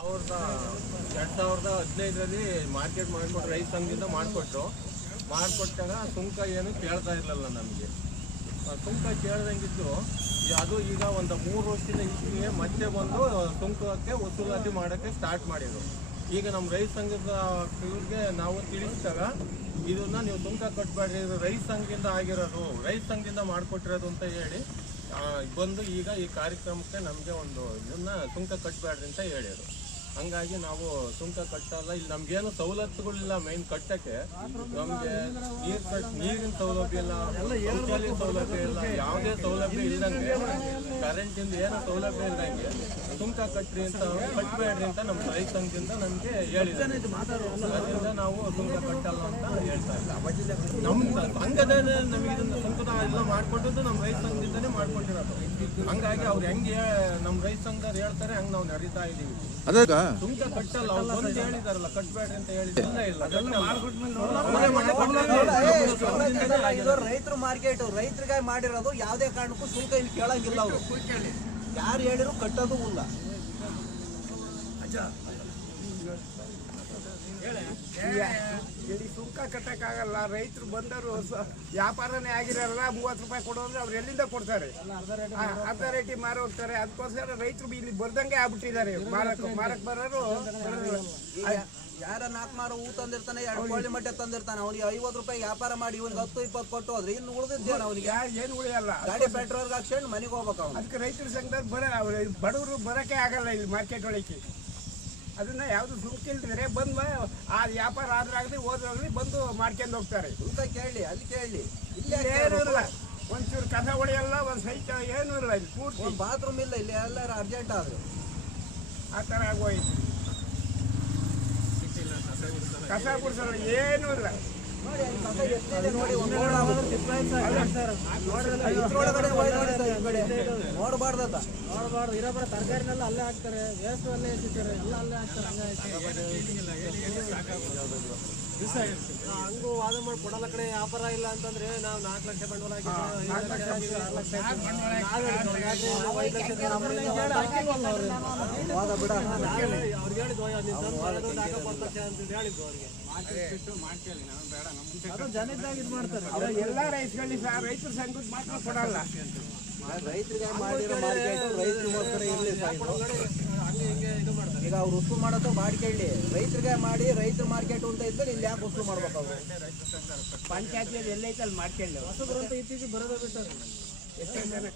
ಸಾವಿರದ ಎರಡು ಸಾವಿರದ ಹದಿನೈದರಲ್ಲಿ ಮಾರ್ಕೆಟ್ ಮಾಡಿಕೊಟ್ರು, ರೈತ ಸಂಘದಿಂದ ಮಾಡಿಕೊಟ್ರು. ಮಾಡಿಕೊಟ್ಟಾಗ ಸುಂಕ ಏನು ಕೇಳ್ತಾ ಇರಲಿಲ್ಲ ನಮಗೆ. ಸುಂಕ ಕೇಳ್ದಂಗಿದ್ದು ಈ- ಅದು ಈಗ ಒಂದು ಮೂರು ವರ್ಷದ ಇಷ್ಟಿಗೆ ಮತ್ತೆ ಬಂದು ಸುಂಕಕ್ಕೆ ವಸೂಲಾತಿ ಮಾಡೋಕ್ಕೆ ಸ್ಟಾರ್ಟ್ ಮಾಡಿದರು. ಈಗ ನಮ್ಮ ರೈತ ಸಂಘದ ಇವ್ರಿಗೆ ನಾವು ತಿಳಿಸಿದಾಗ, ಇದನ್ನ ನೀವು ಸುಂಕ ಕಟ್ಟಬೇಡ್ರಿ ಇದು ರೈತ ಸಂಘದಿಂದ ಆಗಿರೋದು, ರೈತ ಸಂಘದಿಂದ ಮಾಡಿಕೊಟ್ಟಿರೋದು ಅಂತ ಹೇಳಿ ಬಂದು ಈಗ ಈ ಕಾರ್ಯಕ್ರಮಕ್ಕೆ ನಮಗೆ ಒಂದು ಇದನ್ನ ಸುಂಕ ಕಟ್ಟಬೇಡ್ರಿ ಅಂತ ಹೇಳಿದ್ರು. ಹಂಗಾಗಿ ನಾವು ಸುಂಕ ಕಟ್ಟಲ್ಲ ಇಲ್ಲಿ. ನಮ್ಗೇನು ಸವಲತ್ತುಗಳಿಲ್ಲ ಮೈನ್ ಕಟ್ಟಕ್ಕೆ. ನಮ್ಗೆ ನೀರ್ ನೀರಿನ ಸೌಲಭ್ಯ ಇಲ್ಲ ಶೌಚಾಲಯ ಸೌಲಭ್ಯ ಇಲ್ಲ, ಯಾವುದೇ ಸೌಲಭ್ಯ ಇಲ್ದಂಗೆ ಕರೆಂಟಿಂದ ಏನು ಸೌಲಭ್ಯ ಇಲ್ದಂಗೆ ಸುಂಕ ಕಟ್ಟ್ರಿ ಅಂತ ಕಟ್ಟಬೇಡ್ರಿ ಅಂತ ನಮ್ಮ ರೈತ ಸಂಘದಿಂದ ನಮ್ಗೆ ಹೇಳಿದ್ದಾರೆ. ಅದರಿಂದ ನಾವು ಸುಂಕ ಕಟ್ಟಲ್ಲ ಅಂತ ಹೇಳ್ತಾ ಇಲ್ಲ ನಮ್ಮ ಸಂಘದ ನಮಗೆ ಇದನ್ನ ಸುಂಕದ ಎಲ್ಲ ಮಾಡ್ಕೊಟ್ಟದ್ದು ನಮ್ಮ ರೈತ ಸಂಘದಿಂದನೇ ಮಾಡ್ಕೊಂಡಿರೋದು ಹಂಗಾಗಿ ಅವ್ರು ಹೆಂಗೆ ನಮ್ಮ ರೈತ ಸಂಘದವ್ರು ಹೇಳ್ತಾರೆ, ಹಂಗೆ ನಾವು ನಡೀತಾ ಇದೀವಿ. ರೈತರ ಮಾರ್ಕೆಟ್ ರೈತರಿಗೆ ಮಾಡಿರೋದು ಯಾವುದೇ ಕಾರಣಕ್ಕೂ ಶುಲ್ಕ ಇಲ್ಲಿ ಕೇಳಂಗಿಲ್ಲ ಅವರು. ಯಾರು ಹೇಳಿದ್ರು ಕಟ್ಟೋದು ಇಲ್ಲ. ಇಲ್ಲಿ ಸುಂಕ ಕಟ್ಟಕ್ಕಾಗಲ್ಲ. ರೈತರು ಬಂದರು ವ್ಯಾಪಾರನೇ ಆಗಿರಲ್ಲ ಮೂವತ್ತು ರೂಪಾಯಿ ಕೊಡು ಅಂದ್ರೆ ಅವ್ರು ಎಲ್ಲಿಂದ ಕೊಡ್ತಾರೆ? ಅರ್ಧ ರೇಟಿ ಮಾರು ಹೋಗ್ತಾರೆ ಅದಕ್ಕೋಸ್ಕರ ರೈತರು ಇಲ್ಲಿ ಬರ್ದಂಗೆ ಆಗ್ಬಿಟ್ಟಿದ್ದಾರೆ. ಮಾರಕ್ ಮಾರಕ್ ಬರೋರು. ಯಾರ ನಾಲ್ಕು ಮಾರು ಹೂ ತಂದಿರ್ತಾನೆ ಎರಡು ಕೋಳಿ ಮಟ್ಟೆ ತಂದಿರ್ತಾನೆ ಅವನಿಗೆ ಐವತ್ತು ರೂಪಾಯಿ ವ್ಯಾಪಾರ ಮಾಡಿ ಇವನಿಗೆ ಹತ್ತು ಇಪ್ಪತ್ತು ಕೊಟ್ಟು ಹೋದ್ರೆ ಇನ್ನು ಉಳಿದಿದ್ದೇನೆ ಅವ್ನಿಗೆ? ಏನು ಉಳಿಯಲ್ಲ. ಗಾಡಿ ಪೆಟ್ರೋಲ್ ಹಾಕ್ಸ್ಕೊಂಡು ಮನೆಗೆ ಹೋಗ್ಬೇಕು ಅವನು. ಅದಕ್ಕೆ ರೈತರ ಸಂಘದಲ್ಲಿ ಬರ ಅವ್ರು ಬಡವರು ಬರೋಕ್ಕೆ ಆಗಲ್ಲ ಇಲ್ಲಿ ಮಾರ್ಕೆಟ್ ಒಳಗೆ. ಅದನ್ನ ಯಾವುದು ಸುಮ್ಕಿಲ್ರೆ ಬಂದ್ವ ಬಂದು ಆ ವ್ಯಾಪಾರ ಆದ್ರಾಗಲಿ ಹೋದ್ರಾಗ್ಲಿ ಬಂದು ಮಾಡ್ಕೊಂಡು ಹೋಗ್ತಾರೆ. ಅಂತ ಕೇಳಿ ಅಲ್ಲಿ ಕೇಳಿ. ಇಲ್ಲಿ ಏನೂ ಇಲ್ಲ ಒಂಚೂರು ಕಸ ಹೊಡೆಯಲ್ಲ ಒಂದು ಸೈಟ್ ಏನೂ ಇಲ್ಲ ಇಲ್ಲಿ ಪೂರ್ತಿ. ಒಂದು ಬಾತ್ರೂಮ್ ಇಲ್ಲ ಇಲ್ಲಿ ಎಲ್ಲರೂ ಅರ್ಜೆಂಟ್ ಆದ್ರು. ಆ ಥರ ಆಗೋಯ್ತು ಕಸ ಗುಡಿಸಲ್ಲ ಏನೂ ಇಲ್ಲ. ನೋಡಿ ಅಲ್ಲಿ ಕಸ ಎಷ್ಟಿದೆ ನೋಡಿ ಒಂದು ರೋಡ್ ಆಗುತ್ತೆ. ಇದ್ರೊಳಗಡೆ ಹೋಗಿ ನೋಡಿ ಸರ್ ಈ ಕಡೆ ನೋಡಬಾರ್ದದ ನೋಡಬಾರ್ದು ಇರೋ ಬರೋ ತರಕಾರಿನೆಲ್ಲ ಅಲ್ಲೇ ಹಾಕ್ತಾರೆ ವೇಸ್ಟ್ ಅಲ್ಲೇ ಎಸಿತಾರೆ ಎಲ್ಲ ಅಲ್ಲೇ ಹಾಕ್ತಾರೆ ಹಂಗೈತೆ ಹಂಗೂ ವಾದ ಮಾಡಿ ಕೊಡಲ್ಲ ಕಡೆ ವ್ಯಾಪಾರ ಇಲ್ಲ ಅಂತಂದ್ರೆ ನಾವು ನಾಲ್ಕು ಲಕ್ಷ ಬಂಡವಾಳ ರೈತರ ಸಂಘದ ಮಾತ್ರ ಕೊಡಲ್ಲ ರೈತರಿಗೆ ಮಾಡಿರೋ ಮಾರ್ಕೆಟ್ ರೈತರಿಗೋಸ್ಕರ ಇರಲಿ ಈಗ ಅವ್ರು ವಸೂಲು ಮಾಡೋದು ಮಾಡ್ಕೊಳ್ಳಿ ರೈತರಿಗೆ ಮಾಡಿ ರೈತರ ಮಾರ್ಕೆಟ್ ಅಂತ ಇದ್ದರೆ ಇಲ್ಲಿ ಯಾಕೆ ವಸೂಲು ಮಾಡ್ಬೇಕು ಅವರು? ಪಂಚಾಯತ್ ಎಲ್ಲೈತೆ ಅಲ್ಲಿ ಮಾಡ್ಕೊಳ್ಳಿ ಹೊಸಬ್ರಂತ ಇತ್ತೀಚೆಗೆ ಬರೋದೇ ಬಿಟ್ಟಾರೆ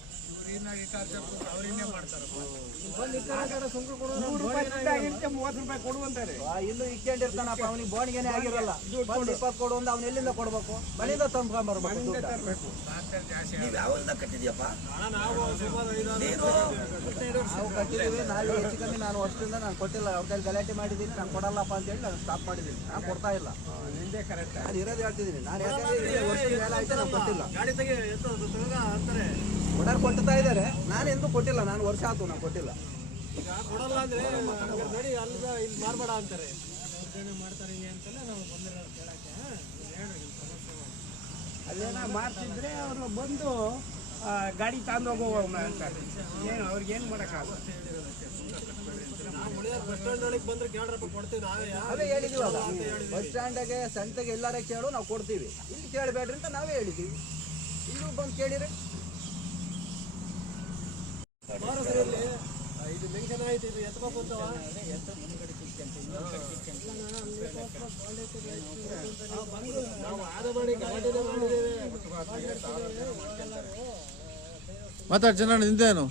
ರೂಪಾಯಿ ಕೊಡುವಂತಾರೆ ಇಲ್ಲೂ ಇಕ್ಕೊಂಡಿರ್ತಾನಪ್ಪ ಅವನಿಗೆ ಬೋಣಿಗೆನೆ ಆಗಿರಲ್ಲ. ಬಂದು ಇಪ್ಪತ್ತು ಕೊಡು ಅವ್ನು ಎಲ್ಲಿಂದ ಕೊಡ್ಬೇಕು? ಮನೆಯಿಂದ ತಂದ್ಕೊಂಡ್ಬರ್ಬೇಕು ನಾವು ಕಟ್ಟಿದ್ದೀವಿ ನಾಳೆ ಹೆಚ್ಚು ಕಮ್ಮಿ ನಾನು ವರ್ಷದಿಂದ ನಾನು ಕೊಟ್ಟಿಲ್ಲ ಅವ್ರ ಕೈಲಿ ಗಲಾಟೆ ಮಾಡಿದ್ದೀನಿ ನಾನು ಕೊಡಲ್ಲಪ್ಪ ಅಂತ ಹೇಳಿ ನಾನು ಸ್ಟಾಪ್ ಮಾಡಿದ್ದೀನಿ. ನಾನು ಕೊಡ್ತಾ ಇಲ್ಲ. ನಿಂದೆ ಕರೆಕ್ಟ್ ನಾನು ಇರೋದು ಹೇಳ್ತಿದ್ದೀನಿ ನಾನು ಯಾಕಂದ್ರೆ ಇಲ್ಲಿ ವರ್ಷದ ಮೇಲೆ ಆಯ್ತು ನಾನು ಕೊಟ್ಟಿಲ್ಲ. ಗಾಡಿ ತಗ ಅಂತಾರೆ. ಕೊಡೋರು ಕೊಡ್ತಾ ಇದ್ದಾರೆ. ನಾನು ಎಂದೂ ಕೊಟ್ಟಿಲ್ಲ ನಾನು ವರ್ಷ ಆಯ್ತು ನಾನು ಕೊಟ್ಟಿಲ್ಲ. ಈಗ ಕೊಡಲ್ಲ ಅಂದ್ರೆ ನೋಡಿ ನಡಿ ಅಲ್ಲಿ ಇಲ್ಲಿ ಮಾರ್ಬೇಡ ಅಂತಾರೆ. ಮಾಡ್ತಾರೆ ಹಿಂಗೆ ಅಂತಲೇ ನಾವು ಕೇಳಕ್ಕೆ. ಅಲ್ಲೇನ ಮಾಡ್ತಿದ್ರೆ ಅವರು ಬಂದು ಗಾಡಿ ತಂದು ಹೋಗುವ ಅಂತಾರೆ ಏನು ಮಾಡೋಕ್ಕಾಗಲ್ಲ. ಬಂದ್ರೆ ಕೇಳ್ರಪ್ಪ ಕೊಡ್ತೀವಿ ನಾವೇ. ನಾವೇ ಹೇಳಿದೀವಲ್ಲ ಬಸ್ ಸ್ಟ್ಯಾಂಡಾಗೆ ಸಂತೆಗೆ ಎಲ್ಲಾರ ಕೇಳು ನಾವು ಕೊಡ್ತೀವಿ. ಇಲ್ಲಿ ಕೇಳಬೇಡ್ರಿ ಅಂತ ನಾವೇ ಹೇಳಿದ್ದೀವಿ ಇಲ್ಲೂ ಬಂದು ಕೇಳಿರಿ ಬಾರಸ್ರಿ ಇಲ್ಲಿ ನಾವು ಆದ ಮಾಡಿ ಮಾತಾಡ್ ಜನ ನಿಂದೇನು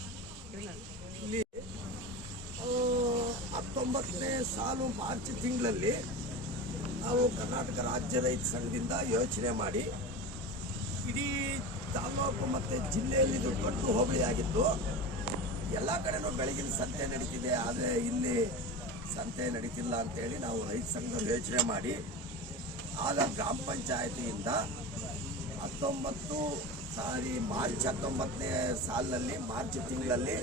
ಹತ್ತೊಂಬತ್ತನೇ ಸಾಲು ಮಾರ್ಚ್ ತಿಂಗಳಲ್ಲಿ ನಾವು ಕರ್ನಾಟಕ ರಾಜ್ಯ ರೈತ ಸಂಘದಿಂದ ಯೋಚನೆ ಮಾಡಿ ಇಡೀ ತಾಲೂಕು ಮತ್ತು ಜಿಲ್ಲೆಯಲ್ಲಿ ಇದು ದೊಡ್ಡ ಹೋಬಳಿ ಆಗಿತ್ತು. ಎಲ್ಲ ಕಡೆನೂ ಬೆಳಗಿನ ಸಂತೆ ನಡೀತಿದೆ, ಆದರೆ ಇಲ್ಲಿ ಸಂತೆ ನಡೀತಿಲ್ಲ ಅಂತೇಳಿ ನಾವು ರೈತ ಸಂಘದಲ್ಲಿ ಯೋಚನೆ ಮಾಡಿ, ಆಗ ಗ್ರಾಮ ಪಂಚಾಯತಿಯಿಂದ ಹತ್ತೊಂಬತ್ತು ಸಾರಿ ಮಾರ್ಚ್ ಹತ್ತೊಂಬತ್ತನೇ ಸಾಲಿನಲ್ಲಿ, ಮಾರ್ಚ್ ತಿಂಗಳಲ್ಲಿ,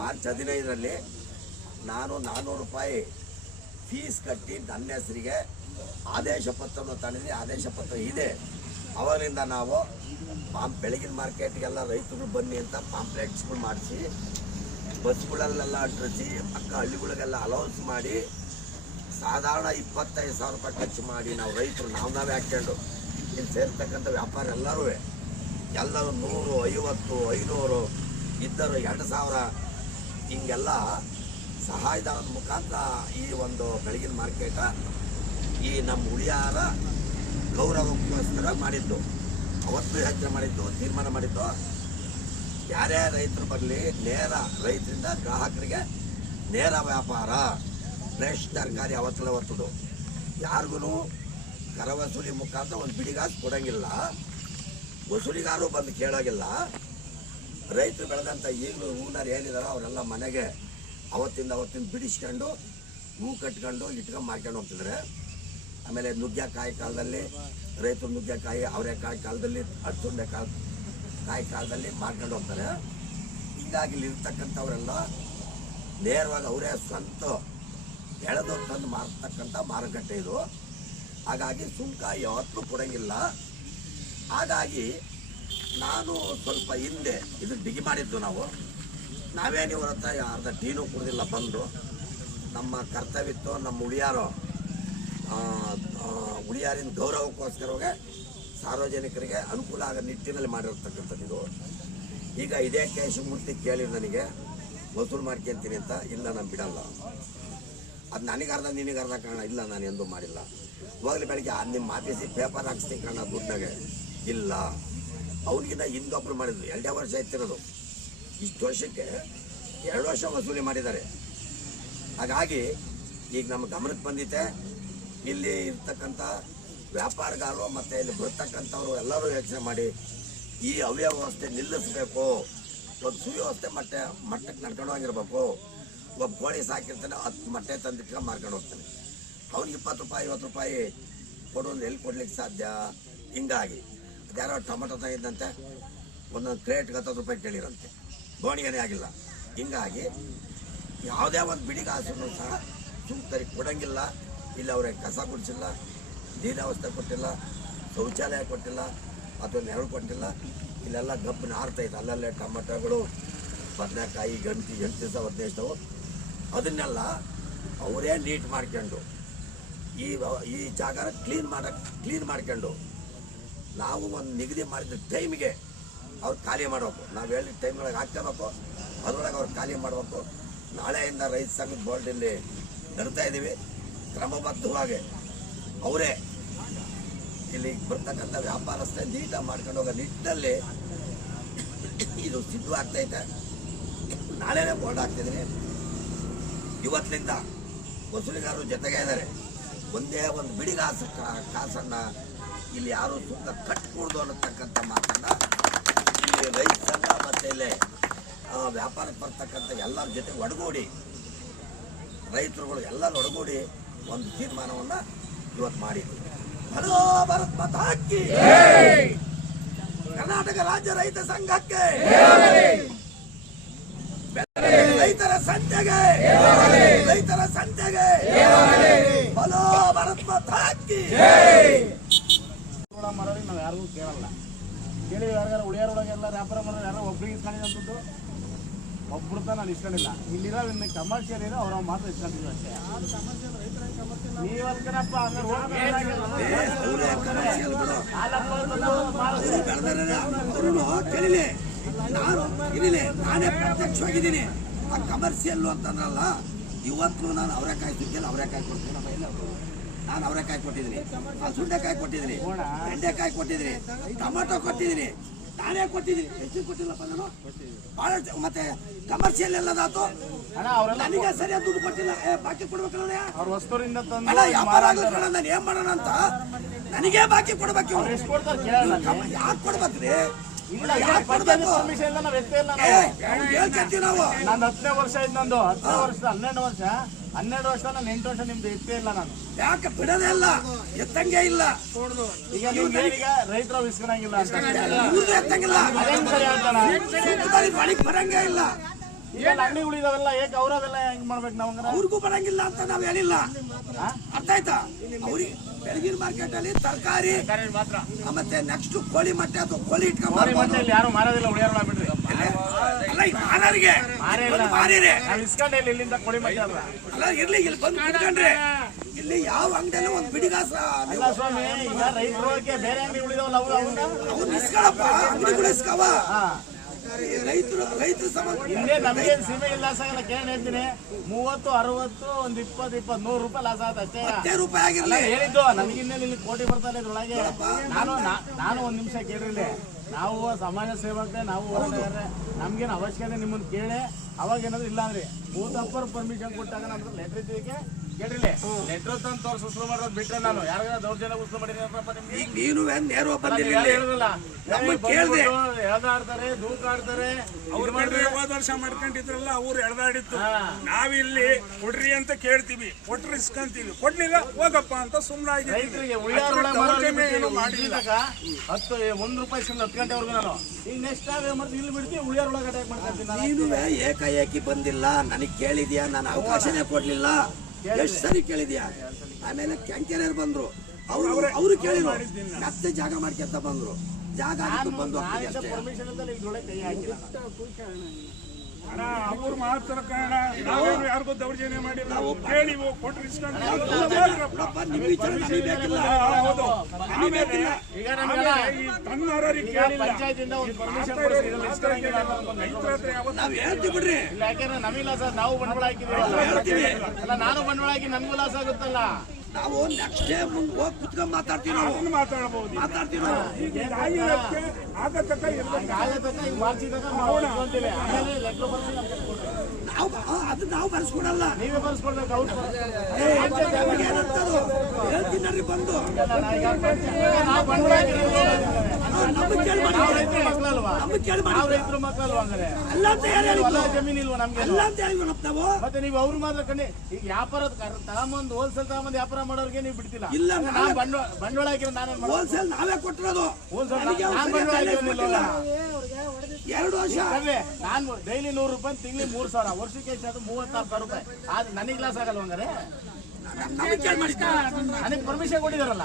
ಮಾರ್ಚ್ ಹದಿನೈದರಲ್ಲಿ ನಾನು ನಾನ್ನೂರು ರೂಪಾಯಿ ಫೀಸ್ ಕಟ್ಟಿ ನನ್ನ ಹೆಸರಿಗೆ ಆದೇಶ ಪತ್ರವನ್ನು ತಂದಿದ್ದೀನಿ. ಆದೇಶ ಪತ್ರ ಇದೆ. ಅವರಿಂದ ನಾವು ಪಾಂಪ್ ಬೆಳಗಿನ ಮಾರ್ಕೆಟ್ಗೆಲ್ಲ ರೈತರು ಬನ್ನಿ ಅಂತ ಪಾಂಪ್ಲೆಟ್ಸ್ಗಳು ಮಾಡಿಸಿ ಬಸ್ಗಳಲ್ಲೆಲ್ಲ ಅಂಟಿಸಿ ಪಕ್ಕ ಹಳ್ಳಿಗಳಿಗೆಲ್ಲ ಅಲೌನ್ಸ್ ಮಾಡಿ, ಸಾಧಾರಣ ಇಪ್ಪತ್ತೈದು ಸಾವಿರ ರೂಪಾಯಿ ಖರ್ಚು ಮಾಡಿ ನಾವು ರೈತರು, ನಾವು ನಾವೇ ಹಾಕ್ಕೊಂಡು ಇಲ್ಲಿ ಸೇರ್ತಕ್ಕಂಥ ವ್ಯಾಪಾರ ಎಲ್ಲರೂ ಎಲ್ಲರೂ ನೂರು, ಐವತ್ತು, ಐನೂರು, ಇದ್ದರು ಎರಡು ಸಾವಿರ, ಹಿಂಗೆಲ್ಲ ಸಹಾಯಧನದ ಮುಖಾಂತರ ಈ ಒಂದು ಬೆಳಗಿನ ಮಾರ್ಕೆಟ ಈ ನಮ್ಮ ಉಳಿಯಾರ ಗೌರವಕ್ಕೋಸ್ಕರ ಮಾಡಿದ್ದು. ಅವತ್ತು ಯೋಚನೆ ಮಾಡಿದ್ದು, ತೀರ್ಮಾನ ಮಾಡಿದ್ದು. ಯಾರೇ ರೈತರು ಬರಲಿ, ನೇರ ರೈತರಿಂದ ಗ್ರಾಹಕರಿಗೆ ನೇರ ವ್ಯಾಪಾರ. ಫ್ರೆಶ್ ತರಕಾರಿ ಅವತ್ತಲ ಹೊತ್ತದು ಯಾರಿಗೂ ಕರ ವಸೂಲಿ ಮುಖಾಂತರ ಒಂದು ಬಿಡಿಗಾಸು ಕೊಡೋಂಗಿಲ್ಲ. ವಸೂಲಿಗಾರು ಬಂದು ಕೇಳೋಗಿಲ್ಲ. ರೈತರು ಬೆಳೆದಂಥ ಈಗಲೂ ಹೂನಾರು ಏನಿದಾರೋ ಅವರೆಲ್ಲ ಮನೆಗೆ ಅವತ್ತಿಂದ ಅವತ್ತಿಂದ ಬಿಡಿಸ್ಕೊಂಡು ಹೂ ಕಟ್ಕೊಂಡು ಇಟ್ಕೊಂಡು ಮಾಡ್ಕೊಂಡು ಹೋಗ್ತಿದ್ರೆ. ಆಮೇಲೆ ನುಗ್ಗೆಕಾಯಿ ಕಾಲದಲ್ಲಿ ರೈತರು ನುಗ್ಗೆಕಾಯಿ, ಅವರೇಕಾಯಿ ಕಾಲದಲ್ಲಿ ಅಡ್ಸುಂಡೆ ಕಾಲ ಕಾಯಿ ಕಾಲದಲ್ಲಿ ಮಾಡ್ಕೊಂಡು ಹೋಗ್ತಾರೆ. ಹೀಗಾಗಿ ಇಲ್ಲಿರ್ತಕ್ಕಂಥವರೆಲ್ಲ ನೇರವಾಗಿ ಅವರೇ ಸ್ವಂತ ಎಳೆದು ತಂದು ಮಾರ್ತಕ್ಕಂಥ ಮಾರುಕಟ್ಟೆ ಇದು. ಹಾಗಾಗಿ ಸುಂಕ ಯಾವತ್ತೂ ಕೊಡಂಗಿಲ್ಲ. ಹಾಗಾಗಿ ನಾನು ಸ್ವಲ್ಪ ಹಿಂದೆ ಇದು ಬಿಗಿ ಮಾಡಿದ್ದು ನಾವು. ನಾವೇನು ಇವ್ರ ಹತ್ರ ಅರ್ಧ ಟೀನು ಕುಡ್ದಿಲ್ಲ ಬಂದು ನಮ್ಮ ಕರ್ತವ್ಯತ್ತು ನಮ್ಮ ಉಳಿಯಾರೋ ಉಳಿಯಾರಿನ ಗೌರವಕ್ಕೋಸ್ಕರವಾಗಿ ಸಾರ್ವಜನಿಕರಿಗೆ ಅನುಕೂಲ ಆಗೋ ನಿಟ್ಟಿನಲ್ಲಿ ಮಾಡಿರ್ತಕ್ಕಂಥದ್ದು ಇದು. ಈಗ ಇದೇ ಕೇಶಮೂರ್ತಿ ಕೇಳಿ ನನಗೆ, ವಸೂಲು ಮಾಡ್ಕೊಂತೀನಿ ಅಂತ, ಇಲ್ಲ ನಾನು ಬಿಡಲ್ಲ. ಅದು ನನಗರ್ಧ ನಿನಗರ್ಧ ಕಾರಣ, ಇಲ್ಲ ನಾನು ಎಂದೂ ಮಾಡಿಲ್ಲ. ಹೋಗ್ಲಿ ಬೆಳಿಗ್ಗೆ ಆ ನಿಮ್ಮ ಆಫೀಸಿಗೆ ಪೇಪರ್ ಹಾಕ್ಸ್ತೀನಿ ಕಾರಣ ದುಡ್ಡಾಗೆ. ಇಲ್ಲ. ಅವನಿಗಿಂತ ಹಿಂದೊಬ್ಬರು ಮಾಡಿದ್ರು. ಎರಡೇ ವರ್ಷ ಆಯ್ತಿರೋದು. ಇಷ್ಟು ವರ್ಷಕ್ಕೆ ಎರಡು ವರ್ಷ ವಸೂಲಿ ಮಾಡಿದ್ದಾರೆ. ಹಾಗಾಗಿ ಈಗ ನಮ್ಮ ಗಮನಕ್ಕೆ ಬಂದಿದೆ ಇಲ್ಲಿ ಇರ್ತಕ್ಕಂಥ ವ್ಯಾಪಾರಗಾರರು ಮತ್ತು ಇಲ್ಲಿ ಬರ್ತಕ್ಕಂಥವ್ರು ಎಲ್ಲರೂ ಯೋಚನೆ ಮಾಡಿ ಈ ಅವ್ಯವಸ್ಥೆ ನಿಲ್ಲಿಸಬೇಕು. ಒಂದು ಸುವ್ಯವಸ್ಥೆ ಮಟ್ಟ, ಮಟ್ಟಕ್ಕೆ ನಡ್ಕೊಂಡು ಹೋಗಿರ್ಬೇಕು ಒಬ್ಬ ಕೋಳಿ ಸಾಕಿರ್ತಾನೆ, ಹತ್ತು ಮೊಟ್ಟೆ ತಂದಿಟ್ಕೊಂಡು ಮಾರ್ಕೊಂಡು ಹೋಗ್ತಾನೆ. ಅವ್ನಿಗೆ ಇಪ್ಪತ್ತು ರೂಪಾಯಿ, ಐವತ್ತು ರೂಪಾಯಿ ಕೊಡೋದು ಎಲ್ಲಿ ಕೊಡ್ಲಿಕ್ಕೆ ಸಾಧ್ಯ? ಹಿಂಗಾಗಿ. ಅದ್ಯಾರೋ ಟೊಮೆಟೊ ತಂದಿದ್ದಂತೆ ಒಂದೊಂದು ಕ್ರೇಟ್ಗೆ ಹತ್ತತ್ತು ರೂಪಾಯಿ ಕೇಳಿರಂತೆ. ಗೋಣಿಗೆನೇ ಆಗಿಲ್ಲ. ಹಿಂಗಾಗಿ ಯಾವುದೇ ಒಂದು ಬಿಡಿಗಾಸನ್ನು ಸಹ ಸೂಕ್ತರಿಗೆ ಕೊಡಂಗಿಲ್ಲ. ಇಲ್ಲಿ ಅವ್ರಿಗೆ ಕಸ ಗುಡಿಸಿಲ್ಲ. ನೀರಾವಸ್ಥೆ ಕೊಟ್ಟಿಲ್ಲ, ಶೌಚಾಲಯ ಕೊಟ್ಟಿಲ್ಲ ಅಥವಾ ನೆರಳು ಕೊಟ್ಟಿಲ್ಲ. ಇಲ್ಲೆಲ್ಲ ಗಬ್ಬು ನಾರ್ತೈತೆ ಅಲ್ಲಲ್ಲೇ ಟೊಮೆಟೊಗಳು ಬದನೆಕಾಯಿ, ಗಂಟಿ ಎಂಟು ದಿವಸ ಅದನ್ನೆಲ್ಲ ಅವರೇ ನೀಟ್ ಮಾಡ್ಕೊಂಡು, ಈ ಈ ಜಾಗನ ಕ್ಲೀನ್ ಮಾಡಕ್ಕೆ ಕ್ಲೀನ್ ಮಾಡ್ಕೊಂಡು, ನಾವು ಒಂದು ನಿಗದಿ ಮಾಡಿದ ಟೈಮಿಗೆ ಅವ್ರು ಖಾಲಿ ಮಾಡಬೇಕು. ನಾವು ಹೇಳಿದ ಟೈಮ್ಗಳಿಗೆ ಹಾಕ್ಕೋಬೇಕು. ಅದರೊಳಗೆ ಅವ್ರು ಖಾಲಿ ಮಾಡಬೇಕು. ನಾಳೆಯಿಂದ ರೈತ ಸಂಘದ ಬೋರ್ಡಲ್ಲಿ ನಡ್ತಾ ಇದ್ದೀವಿ ಕ್ರಮಬದ್ಧವಾಗಿ. ಅವರೇ, ಇಲ್ಲಿ ಬರ್ತಕ್ಕಂಥ ವ್ಯಾಪಾರಸ್ಥೆ ನೀಟಾಗಿ ಮಾಡ್ಕೊಂಡು ಹೋಗೋ ನಿಟ್ಟಿನಲ್ಲಿ ಇದು ಸಿದ್ಧವಾಗ್ತೈತೆ ನಾಳೆನೇ ಬೋರ್ಡ್ ಹಾಕ್ತಿದ್ದೀನಿ ಇವತ್ತಿನಿಂದ ವಸೂಲಿಗಾರರು ಜೊತೆಗೆ ಇದ್ದಾರೆ. ಒಂದೇ ಒಂದು ಬಿಡಿಗಾಸ ಕಾಸನ್ನು ಇಲ್ಲಿ ಯಾರು ಸುತ್ತ ಕಟ್ಕೊಡ್ದು ಅನ್ನತಕ್ಕಂಥ ಮಾತನ್ನು ಇಲ್ಲಿ ರೈತ ಮತ್ತೆ ಇಲ್ಲಿ ವ್ಯಾಪಾರಕ್ಕೆ ಬರ್ತಕ್ಕಂಥ ಎಲ್ಲರ ಜೊತೆ ಒಡಗೂಡಿ, ರೈತರುಗಳು ಎಲ್ಲರೂ ಒಡಗೂಡಿ ಒಂದು ತೀರ್ಮಾನವನ್ನ ಇವತ್ತು ಮಾಡಿದ್ರು ಹಲೋ ಭಾರತ್ ಮತ ಹಾಕಿ ಕರ್ನಾಟಕ ರಾಜ್ಯ ರೈತ ಸಂಘಕ್ಕೆ ರೈತರ ಸಂತೆಗೆ ರೈತರ ಸಂತೆಗೆ ಹಲೋ ಭಾರತ್ ಮತ ಹಾಕಿ ಮಾಡೋರಿಗೆ ನಾವು ಯಾರಿಗೂ ಕೇಳಲ್ಲ. ಕೇಳಿ ಯಾರಿಗಾರ ಉಳಿಯಾರೊಳಗೆಲ್ಲ ವ್ಯಾಪಾರ ಮಾಡೋರು ಯಾರೋ ಒಬ್ರಿಗೆ ಇಸ್ಕೊಂಡಿದ್ದು ಒಬ್ರು ನಾನು ಇಸ್ಕೊಂಡಿಲ್ಲ. ಇಲ್ಲಿರೋ ಇನ್ನು ಕಮರ್ಷಿಯಲ್ ಇರೋ ಅವ್ರ ಮಾತ್ರ ಇಷ್ಟ ಅಷ್ಟೇ. ಕೇಳಿಲಿ ನಾನು ಇರಲಿ ನಾನೇ ಪ್ರತ್ಯಕ್ಷವಾಗಿದ್ದೀನಿ ಆ ಕಮರ್ಷಿಯಲ್ ಅಂತಂದ್ರಲ್ಲ ಇವತ್ತು ನಾನು ಅವರೆಕಾಯಿ ಸುಗ್ಗಿಯಲ್ಲಿ ಅವರೆಕಾಯಿ ಕೊಡ್ತೀನಿ. ನಮ್ಮ ಎಲ್ಲ ನಾನು ಅವರೆಕಾಯಿ ಕೊಟ್ಟಿದ್ದೀನಿ. ಆ ಸುಂಡೆಕಾಯಿ ಕೊಟ್ಟಿದ್ದೀನಿ. ಬೆಂಡೆಕಾಯಿ ಕೊಟ್ಟಿದ್ದೀನಿ. ಟೊಮೆಟೊ ಕೊಟ್ಟಿದ್ದೀನಿ. ನಾನೇ ಕೊಟ್ಟಿದ್ದೀನಿ. ಹೆಚ್ಚು ಕೊಟ್ಟಿಲ್ಲಪ್ಪ ನಾನು. ಭಾಳ ಮತ್ತೆ ಕಮರ್ಷಿಯಲ್ ಎಲ್ಲದಾತು ಅಣ್ಣ ನನಗೆ ಸರಿಯಾದ ದುಡ್ಡು ಕೊಟ್ಟಿಲ್ಲ. ಏ ಬಾಕಿ ಕೊಡ್ಬೇಕಲ್ಲ ಅವ್ರ ವಸ್ತುರಿಂದ ತಂದು ಅಲ್ಲ ವ್ಯಾಪಾರ ಆಗ್ಲಿಲ್ಲ ನಾನು ಏನ್ ಮಾಡೋಣ ಅಂತ? ನನಗೆ ಬಾಕಿ ಕೊಡ್ಬೇಕು ಯಾಕೆ ಕೊಡ್ಬೇಕ್ರಿ ನಾವು ನಾನು ಹೇಳ್ಕೊಂತೀವಿ ನಾವು. ನಂದು ಹತ್ತನೇ ವರ್ಷ ಇದ್ ನಂದು. ಹತ್ತನೇ ವರ್ಷ ಹನ್ನೆರಡು ವರ್ಷ. ಹನ್ನೆರಡು ವರ್ಷ ನಾನು ಎಂಟು ವರ್ಷ ನಿಮ್ದು ಎತ್ತೇ ಇಲ್ಲ ನಾನು. ಯಾಕೆ ಬಿಡದೇ ಇಲ್ಲ? ಎತ್ತಂಗೆ ಇಲ್ಲ. ಈಗ ಈಗ ರೈತರ ಇಸ್ಕೊಳಂಗಿಲ್ಲ ಎತ್ತಂಗಿಲ್ಲ. ಸುತ್ತದಲ್ಲಿ ಬರಂಗೇ ಇಲ್ಲ. ಈಗ ಲಗ್ನಿ ಉಳಿದವೆಲ್ಲ ಏಕೆ ಅವ್ರವೆಲ್ಲ ಹೆಂಗ್ ಮಾಡ್ಬೇಕು ನಾವು ಹಂಗಾರೆ? ಅವ್ರಿಗೂ ಬರಂಗಿಲ್ಲ ಅಂತ ನಾವ್ ಹೇಳಿಲ್ಲ? ಅರ್ಥ ಆಯ್ತಾ ಅವ್ರಿಗೆ ಬೆಳಗಿನ ಮಾರ್ಕೆಟ್ ಅಲ್ಲಿ ತರಕಾರಿ ಮಾತ್ರ. ಮತ್ತೆ ನೆಕ್ಸ್ಟ್ ಕೋಳಿ ಮೊಟ್ಟೆ ಅಥವಾ ಕೋಳಿ ಇಟ್ಕೊಂಡು ಯಾರು ಮಾರೋದಿಲ್ಲ ಉಳಿಯಾರ ಬಿಡ್ರಿ ಅಲ್ಲ ಇಲ್ಲ. ಮಾನವರಿಗೆ ಬಂದು ಮಾರಿರಿ ಇಸ್ಕೊಂಡಲ್ಲಿ ಇಲ್ಲಿಂದ ಕೋಳಿ ಮೊಟ್ಟೆ ಅಲ್ಲ ಇರ್ಲಿ ಇಲ್ಲಿ ಬಂದು ಇಲ್ಲಿ ಯಾವ ಅಂಗಡಿಯಲ್ಲೂ ಒಂದು ಬಿಡಿಗಾಸ ಅಲ್ಲ ಸ್ವಾಮಿ ಈಗ ರೈತರು ಬೇರೆ ಅಂಗಡಿ ಉಳಿದವಲ್ಲ ಅವು ಅವನ್ನ ಅವ್ನು ಇಸ್ಕೊಳಪ್ಪ ಅಂಗಡಿಗಳು ಇಸ್ಕವ ರೈತರು ಇಲ್ಲೇ ಸೀಮೆ ಕೇಳಿ ಹೇಳ್ತೀನಿ. ಮೂವತ್ತು ಅರವತ್ತು ಒಂದ್ ಇಪ್ಪತ್ತು ಇಪ್ಪತ್ತು ನೂರು ರೂಪಾಯಿ ಲಾಸ್ ಆಯ್ತು ಅಷ್ಟೇ. ಹತ್ತೇ ರೂಪಾಯಿ ಅಲ್ಲ ಆಗಿರ್ಲಿ ಹೇಳಿದ್ದು ನನಗಿನ್ನೇನು ಇಲ್ಲಿ ಕೋಟಿ ಬರ್ತಾರೆ ಇದ್ರೊಳಗೆ. ನಾನು ನಾ- ನಾನು ಒಂದ್ ನಿಮಿಷ ಕೇಳಿರ್ಲಿ. ನಾವು ಸಮಾಜ ಸೇವಕರೇ ನಾವು ಹೋರಾಟಗಾರರೇ ನಮ್ಗೇನು ಅವಶ್ಯಕತೆ ನಿಮ್ಮನ್ನ ಕೇಳಿ ಅವಾಗ ಏನಾದ್ರು ಇಲ್ಲ ಅಂದ್ರೆ ಬೂತಪ್ಪರ್ ಪರ್ಮಿಷನ್ ಕೊಟ್ಟಾಗ ನಮ್ದು ಲೆಟರ್ ಇದ್ದೀಗೆ ಕೇಳಿರ್ಲಿ ಲೆಟರ್ ತಂದು ತೋರಿಸಿ ಉಸ್ಲು ಮಾಡೋದು ಬಿಟ್ರೆ ನಾನು. ಯಾರಿಗಾರ ದೌರ್ಜನ್ಯ ಉಸ್ಲು ಮಾಡಿದ್ರಪ್ಪ ನಿಮ್ಗೆ? ಈಗ ನೀನು ನೇರ. ಹೇಳುದಿಲ್ಲ? ನಮ್ಮನ್ನ ಕೇಳ್ದೆ. ಎಳ್ದಾಡ್ತಾರೆ ದೂಕಾಡ್ತಾರೆ ಅವ್ರು ಮೇಲೆ ಹೋದ ವರ್ಷ ಮಾಡ್ಕೊಂಡಿದ್ರಲ್ಲ ಅವ್ರು ಎಳ್ದಾಡಿತ್ತು ನಾವಿಲ್ಲಿ ಕೊಡ್ರಿ ಅಂತ ಕೇಳ್ತೀವಿ. ಕೊಟ್ರಿ ಇಸ್ಕೊಂತೀವಿ ಕೊಡ್ಲಿಲ್ಲ ಹೋಗಪ್ಪ ಅಂತ ಸುಮ್ಮನಾಗಿ ರೈತರಿಗೆ ಉಳಿಯಾರ ಮಾಡಿಲ್ಲ. ಹತ್ತು ಒಂದು ರೂಪಾಯಿ ಸಿಂದ ಹತ್ತು ಗಂಟೆವರೆಗೂ ನಾನು. ಈಗ ನೆಕ್ಸ್ಟ್ ಟೈಮ್ ಏನ್ ಮಾಡ್ತೀವಿ ಇಲ್ಲಿ ಬಿಡ್ತೀವಿ ಉಳಿಯಾರ ಒಳಗೆ ಅಟ್ಯಾಕ್ ಮಾಡ್ಕೊಂತೀನಿ ನಾನು ನೀನು ಏಕಾಏಕಿ ಬಂದಿಲ್ಲ. ನನಗೆ ಕೇಳಿದ್ಯಾ? ನಾನು ಅವಕಾಶನೇ ಕೊಡ್ಲಿಲ್ಲ. ಎಷ್ಟು ಸರಿ ಕೇಳಿದ್ಯಾ? ಆಮೇಲೆ ಕೆಂಕೆರೆಯರು ಬಂದ್ರು. ಅವ್ರು ಅವರು ಕೇಳಿದ್ರು. ಮತ್ತೆ ಜಾಗ ಮಾಡ್ಕೊಂತ ಬಂದ್ರು. ಜಾಗ ಬಂದು ಅವ್ರು ಮಾಡ್ತಾರ ಕಾರಣ ನಾವೇನು ಯಾರಿಗೂ ದೌರ್ಜನ್ಯ ಮಾಡಿಲ್ಲ. ಕೇಳಿ ಕೊಟ್ರಿ ನಮಗೆ ಹೌದು. ಆಮೇಲೆ ನಮ್ಗೆ ಈ ತನ್ನವರಿಗೆ ಕೇಳಿಲ್ಲ. ರೈತರ ಹತ್ರ ಯಾವತ್ತೂ ಹೇಳ್ತೀವಿ ಬಿಡ್ರಿ. ಯಾಕೆಂದ್ರೆ ನಮಿಲ್ಲ ಸರ್. ನಾವು ಬಂಡವಾಳ ಹಾಕಿದ್ವಿ ಅಲ್ಲ ನಾನು ಬಂಡವಾಳ ಹಾಕಿ ನನ್ಗೂ ಲಾಸ್ ಆಗುತ್ತಲ್ಲ. ನಾವು ನೆಕ್ಸ್ಟ್ ಡೇ ಮುಂದೆ ಹೋಗಿ ಕುತ್ಕೊಂಡ್ ಮಾತಾಡ್ತೀವಿ ನಾವು ಅದನ್ನ ಮಾತಾಡಬಹುದು ಮಾತಾಡ್ತೀವಿ ನಾವು ನಾವು ಇಟ್ಕೊಂತೀವಿ ಬರ್ಸಿ ನಮ್ಗೆ ಕೊಡ್ರಿ. ನಾವು ಅದು ನಾವು ಬರ್ಸ್ಕೊಡಲ್ಲ. ನೀವೇ ಬರ್ಸ್ಕೊಡ್ಬೇಕು? ಹೇಳ್ತೀನಿ ಬಂದು. ಅಲ್ಲ ಅಂತ ಯಾರು ಹೇಳಿದ್ದು ಹೊಲ ಇಲ್ವಾ ನಮ್ಗೆ ಅಲ್ಲ ಅಂತ ಹೇಳಿದ್ವನಪ್ಪ ನಾವು ಮತ್ತೆ ನೀವು ಅವ್ರು ಮಾತ್ರ ಕಣ್ಣಿ ಈಗ ವ್ಯಾಪಾರದ ತಗೊಂಬಂದು ಹೋಲ್ಸೇಲ್ ತಗೊಂಬಂದು ವ್ಯಾಪಾರ ಮಾಡೋರಿಗೆ ನೀವು ಬಿಡ್ತಿಲ್ಲ ಇಲ್ಲ, ನಾನು ಬಂಡವಾಳ ಹಾಕಿರೋ ಮಾಡೋದು ಹೋಲ್ಸೇಲ್ ನಾವೇ ಕೊಟ್ಟಿರೋದು ಅವ್ರು ಬಂಡವಾಳ ಎರಡು ವರ್ಷ ನಾನು ಡೈಲಿ ನೂರು ರೂಪಾಯಿ ತಿಂಗ್ಳಿಗೆ ಮೂರ್ ಸಾವಿರ ವರ್ಷಕ್ಕೆ ಎಷ್ಟು ಮೂವತ್ತಾರು ಸಾವಿರ ರೂಪಾಯಿ ಆದ್ರೆ ನನಗೆ ಲಾಸ್ ಆಗಲ್ವಂಗಾರೆ ನನಗೆ ಪರ್ಮಿಷನ್ ಕೊಟ್ಟಿದಾರಲ್ಲ.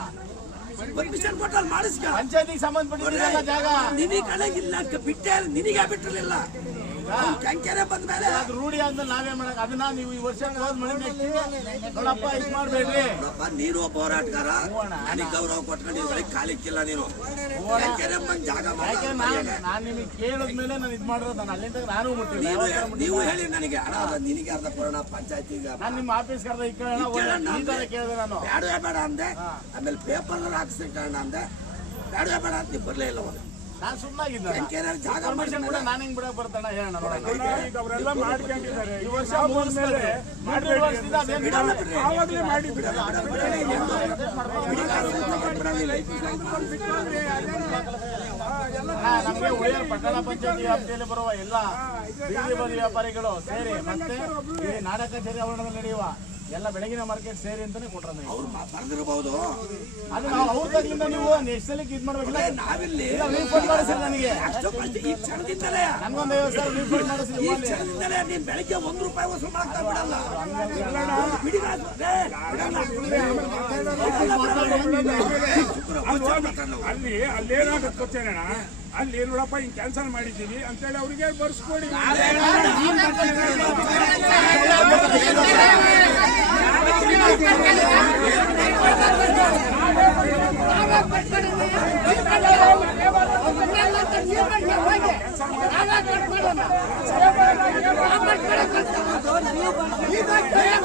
ಪರ್ಮಿಷನ್ ಕೊಟ್ಟಾರ ಮಾಡಿಸ್ಕ. ಪಂಚಾಯತಿಗೆ ಸಂಬಂಧಪಟ್ಟಿದ್ದಲ್ಲ ಜಾಗ. ನಿನಗೆ ಕಡೆಗಿಲ್ಲ ಬಿಟ್ಟೆ ನಿನಗೆ ಬಿಟ್ಟಿರಲಿಲ್ಲ. ಕೆಂಕೆರೆ ಬಂದ ಮೇಲೆ ಅದು ರೂಢಿ ಆದ್ಮೇಲೆ ನಾವೇ ಮಾಡಕ್ ಅದನ್ನ ನೀವು ಈ ವರ್ಷ ನೋಡಪ್ಪ ಇದು ಮಾಡ್ಬೇಡ್ರಿ. ನೀರು ನೀನು ಹೋರಾಟಗಾರ. ನನಗೆ ಗೌರವ ಕೊಟ್ಕೊಂಡು ಒಳಗೆ ಕಾಲಿಕ್ಕಿಲ್ಲ ನೀನು. ಕೆಂಕೆರೆ ಬಂದ್ ಜಾಗ ನಾನು ನಿಮಗೆ ಕೇಳಿದ್ಮೇಲೆ ನಾನು ಇದು ಮಾಡಿರೋದು ನಾನು ಅಲ್ಲಿಂದ ನಾನು ಮುಟ್ಟಿಲ್ಲ. ನೀವು ಹೇಳಿ- ನನಗೆ. ಅದು ನಿನಗೆ ಅರ್ಧ ಕೊಡೋಣ ಪಂಚಾಯತಿ ನಾನು ನಿಮ್ಮ ಆಫೀಸ್ ಕರೆದ ಕೇಳಿದೆ ನಾನು. ಬೇಡ ಬೇಡ ಅಂದೆ. ಆಮೇಲೆ ಪೇಪರ್ ಹಾಕ್ಸಿ ಕಾರಣ ಅಂದೆ. ಬೇಡ ಬೇಡ ಅಂತ ನೀವು ಬರಲೇ ಇಲ್ಲ. ನಾನು ಸುಮ್ಮನಾಗಿದ್ದೆ ಕೂಡ ನಾನು ಹೆಂಗ್ ಬಿಡಕ್ ಬರ್ತಾನ ಹೇಳೋಣ ಅವರೆಲ್ಲ ಮಾಡ್ಕೊಂಡಿದ್ದಾರೆ. ಈ ವರ್ಷ. ಆವಾಗಲೇ ಮಾಡಿ ಬಿಡಲ್ಲ ಹಾ, ಉಳಿಯ ಉಳಿಯರ್ ಪಟ್ಟಣ ಪಂಚಾಯತಿ ವ್ಯಾಪ್ತಿಯಲ್ಲಿ ಬರುವ ಎಲ್ಲ ಬೀದಿ ಬದಿ ವ್ಯಾಪಾರಿಗಳು ಸೇರಿ ಮತ್ತೆ ಈ ನಾಡ ಕಚೇರಿ ಆವರಣದಲ್ಲಿ ನಡೆಯುವ ಎಲ್ಲ ಬೆಳಗಿನ ಮಾರ್ಕೆಟ್ ಸೇರಿ ಅಂತಾನೆ ಕೊಟ್ರ ನೀವು ಅವ್ರು ಬರ್ದಿರಬಹುದು ಅದು ನಾವು ಅವ್ರ ತಗ್ಲಿಂದ ನೀವು ನೆಕ್ಸ್ಟ್ ಸಲಕ್ಕೆ ಇದು ಮಾಡ್ಬೇಕಿಲ್ಲ? ನಾವಿಲ್ಲಿ ಇಲ್ಲ ರೀಫಂಡ್ ಮಾಡಿಸಿಲ್ಲ ನನಗೆ ಅಷ್ಟು ಪಂಚ- ಈ ಕ್ಷಣದಿಂದಲೇ. ನನ್ಗೊಂದು ಐವತ್ತು ಸಾವಿರ ರೀಫಂಡ್ ಮಾಡಿಸಿ ಈ ಕ್ಷಣದಿಂದಲೇ ನೀನ್ ಬೆಳಿಗ್ಗೆ ಒಂದ್ ರೂಪಾಯಿ ವಸೂಲು ಬಿಡಲ್ಲ. ಅಲ್ಲಿ ಅಲ್ಲೇನಾಗುತ್ತೆ ಗೊತ್ತೇನಣ್ಣ? ಅಲ್ಲಿ ನೋಡಪ್ಪ ಹಿಂಗ್ ಕ್ಯಾನ್ಸಲ್ ಮಾಡಿದ್ದೀವಿ ಅಂತೇಳಿ ಅವ್ರಿಗೆ ಬರ್ಸ್ಕೊಡಿ. ಒಂದು ನಿಮಿಷ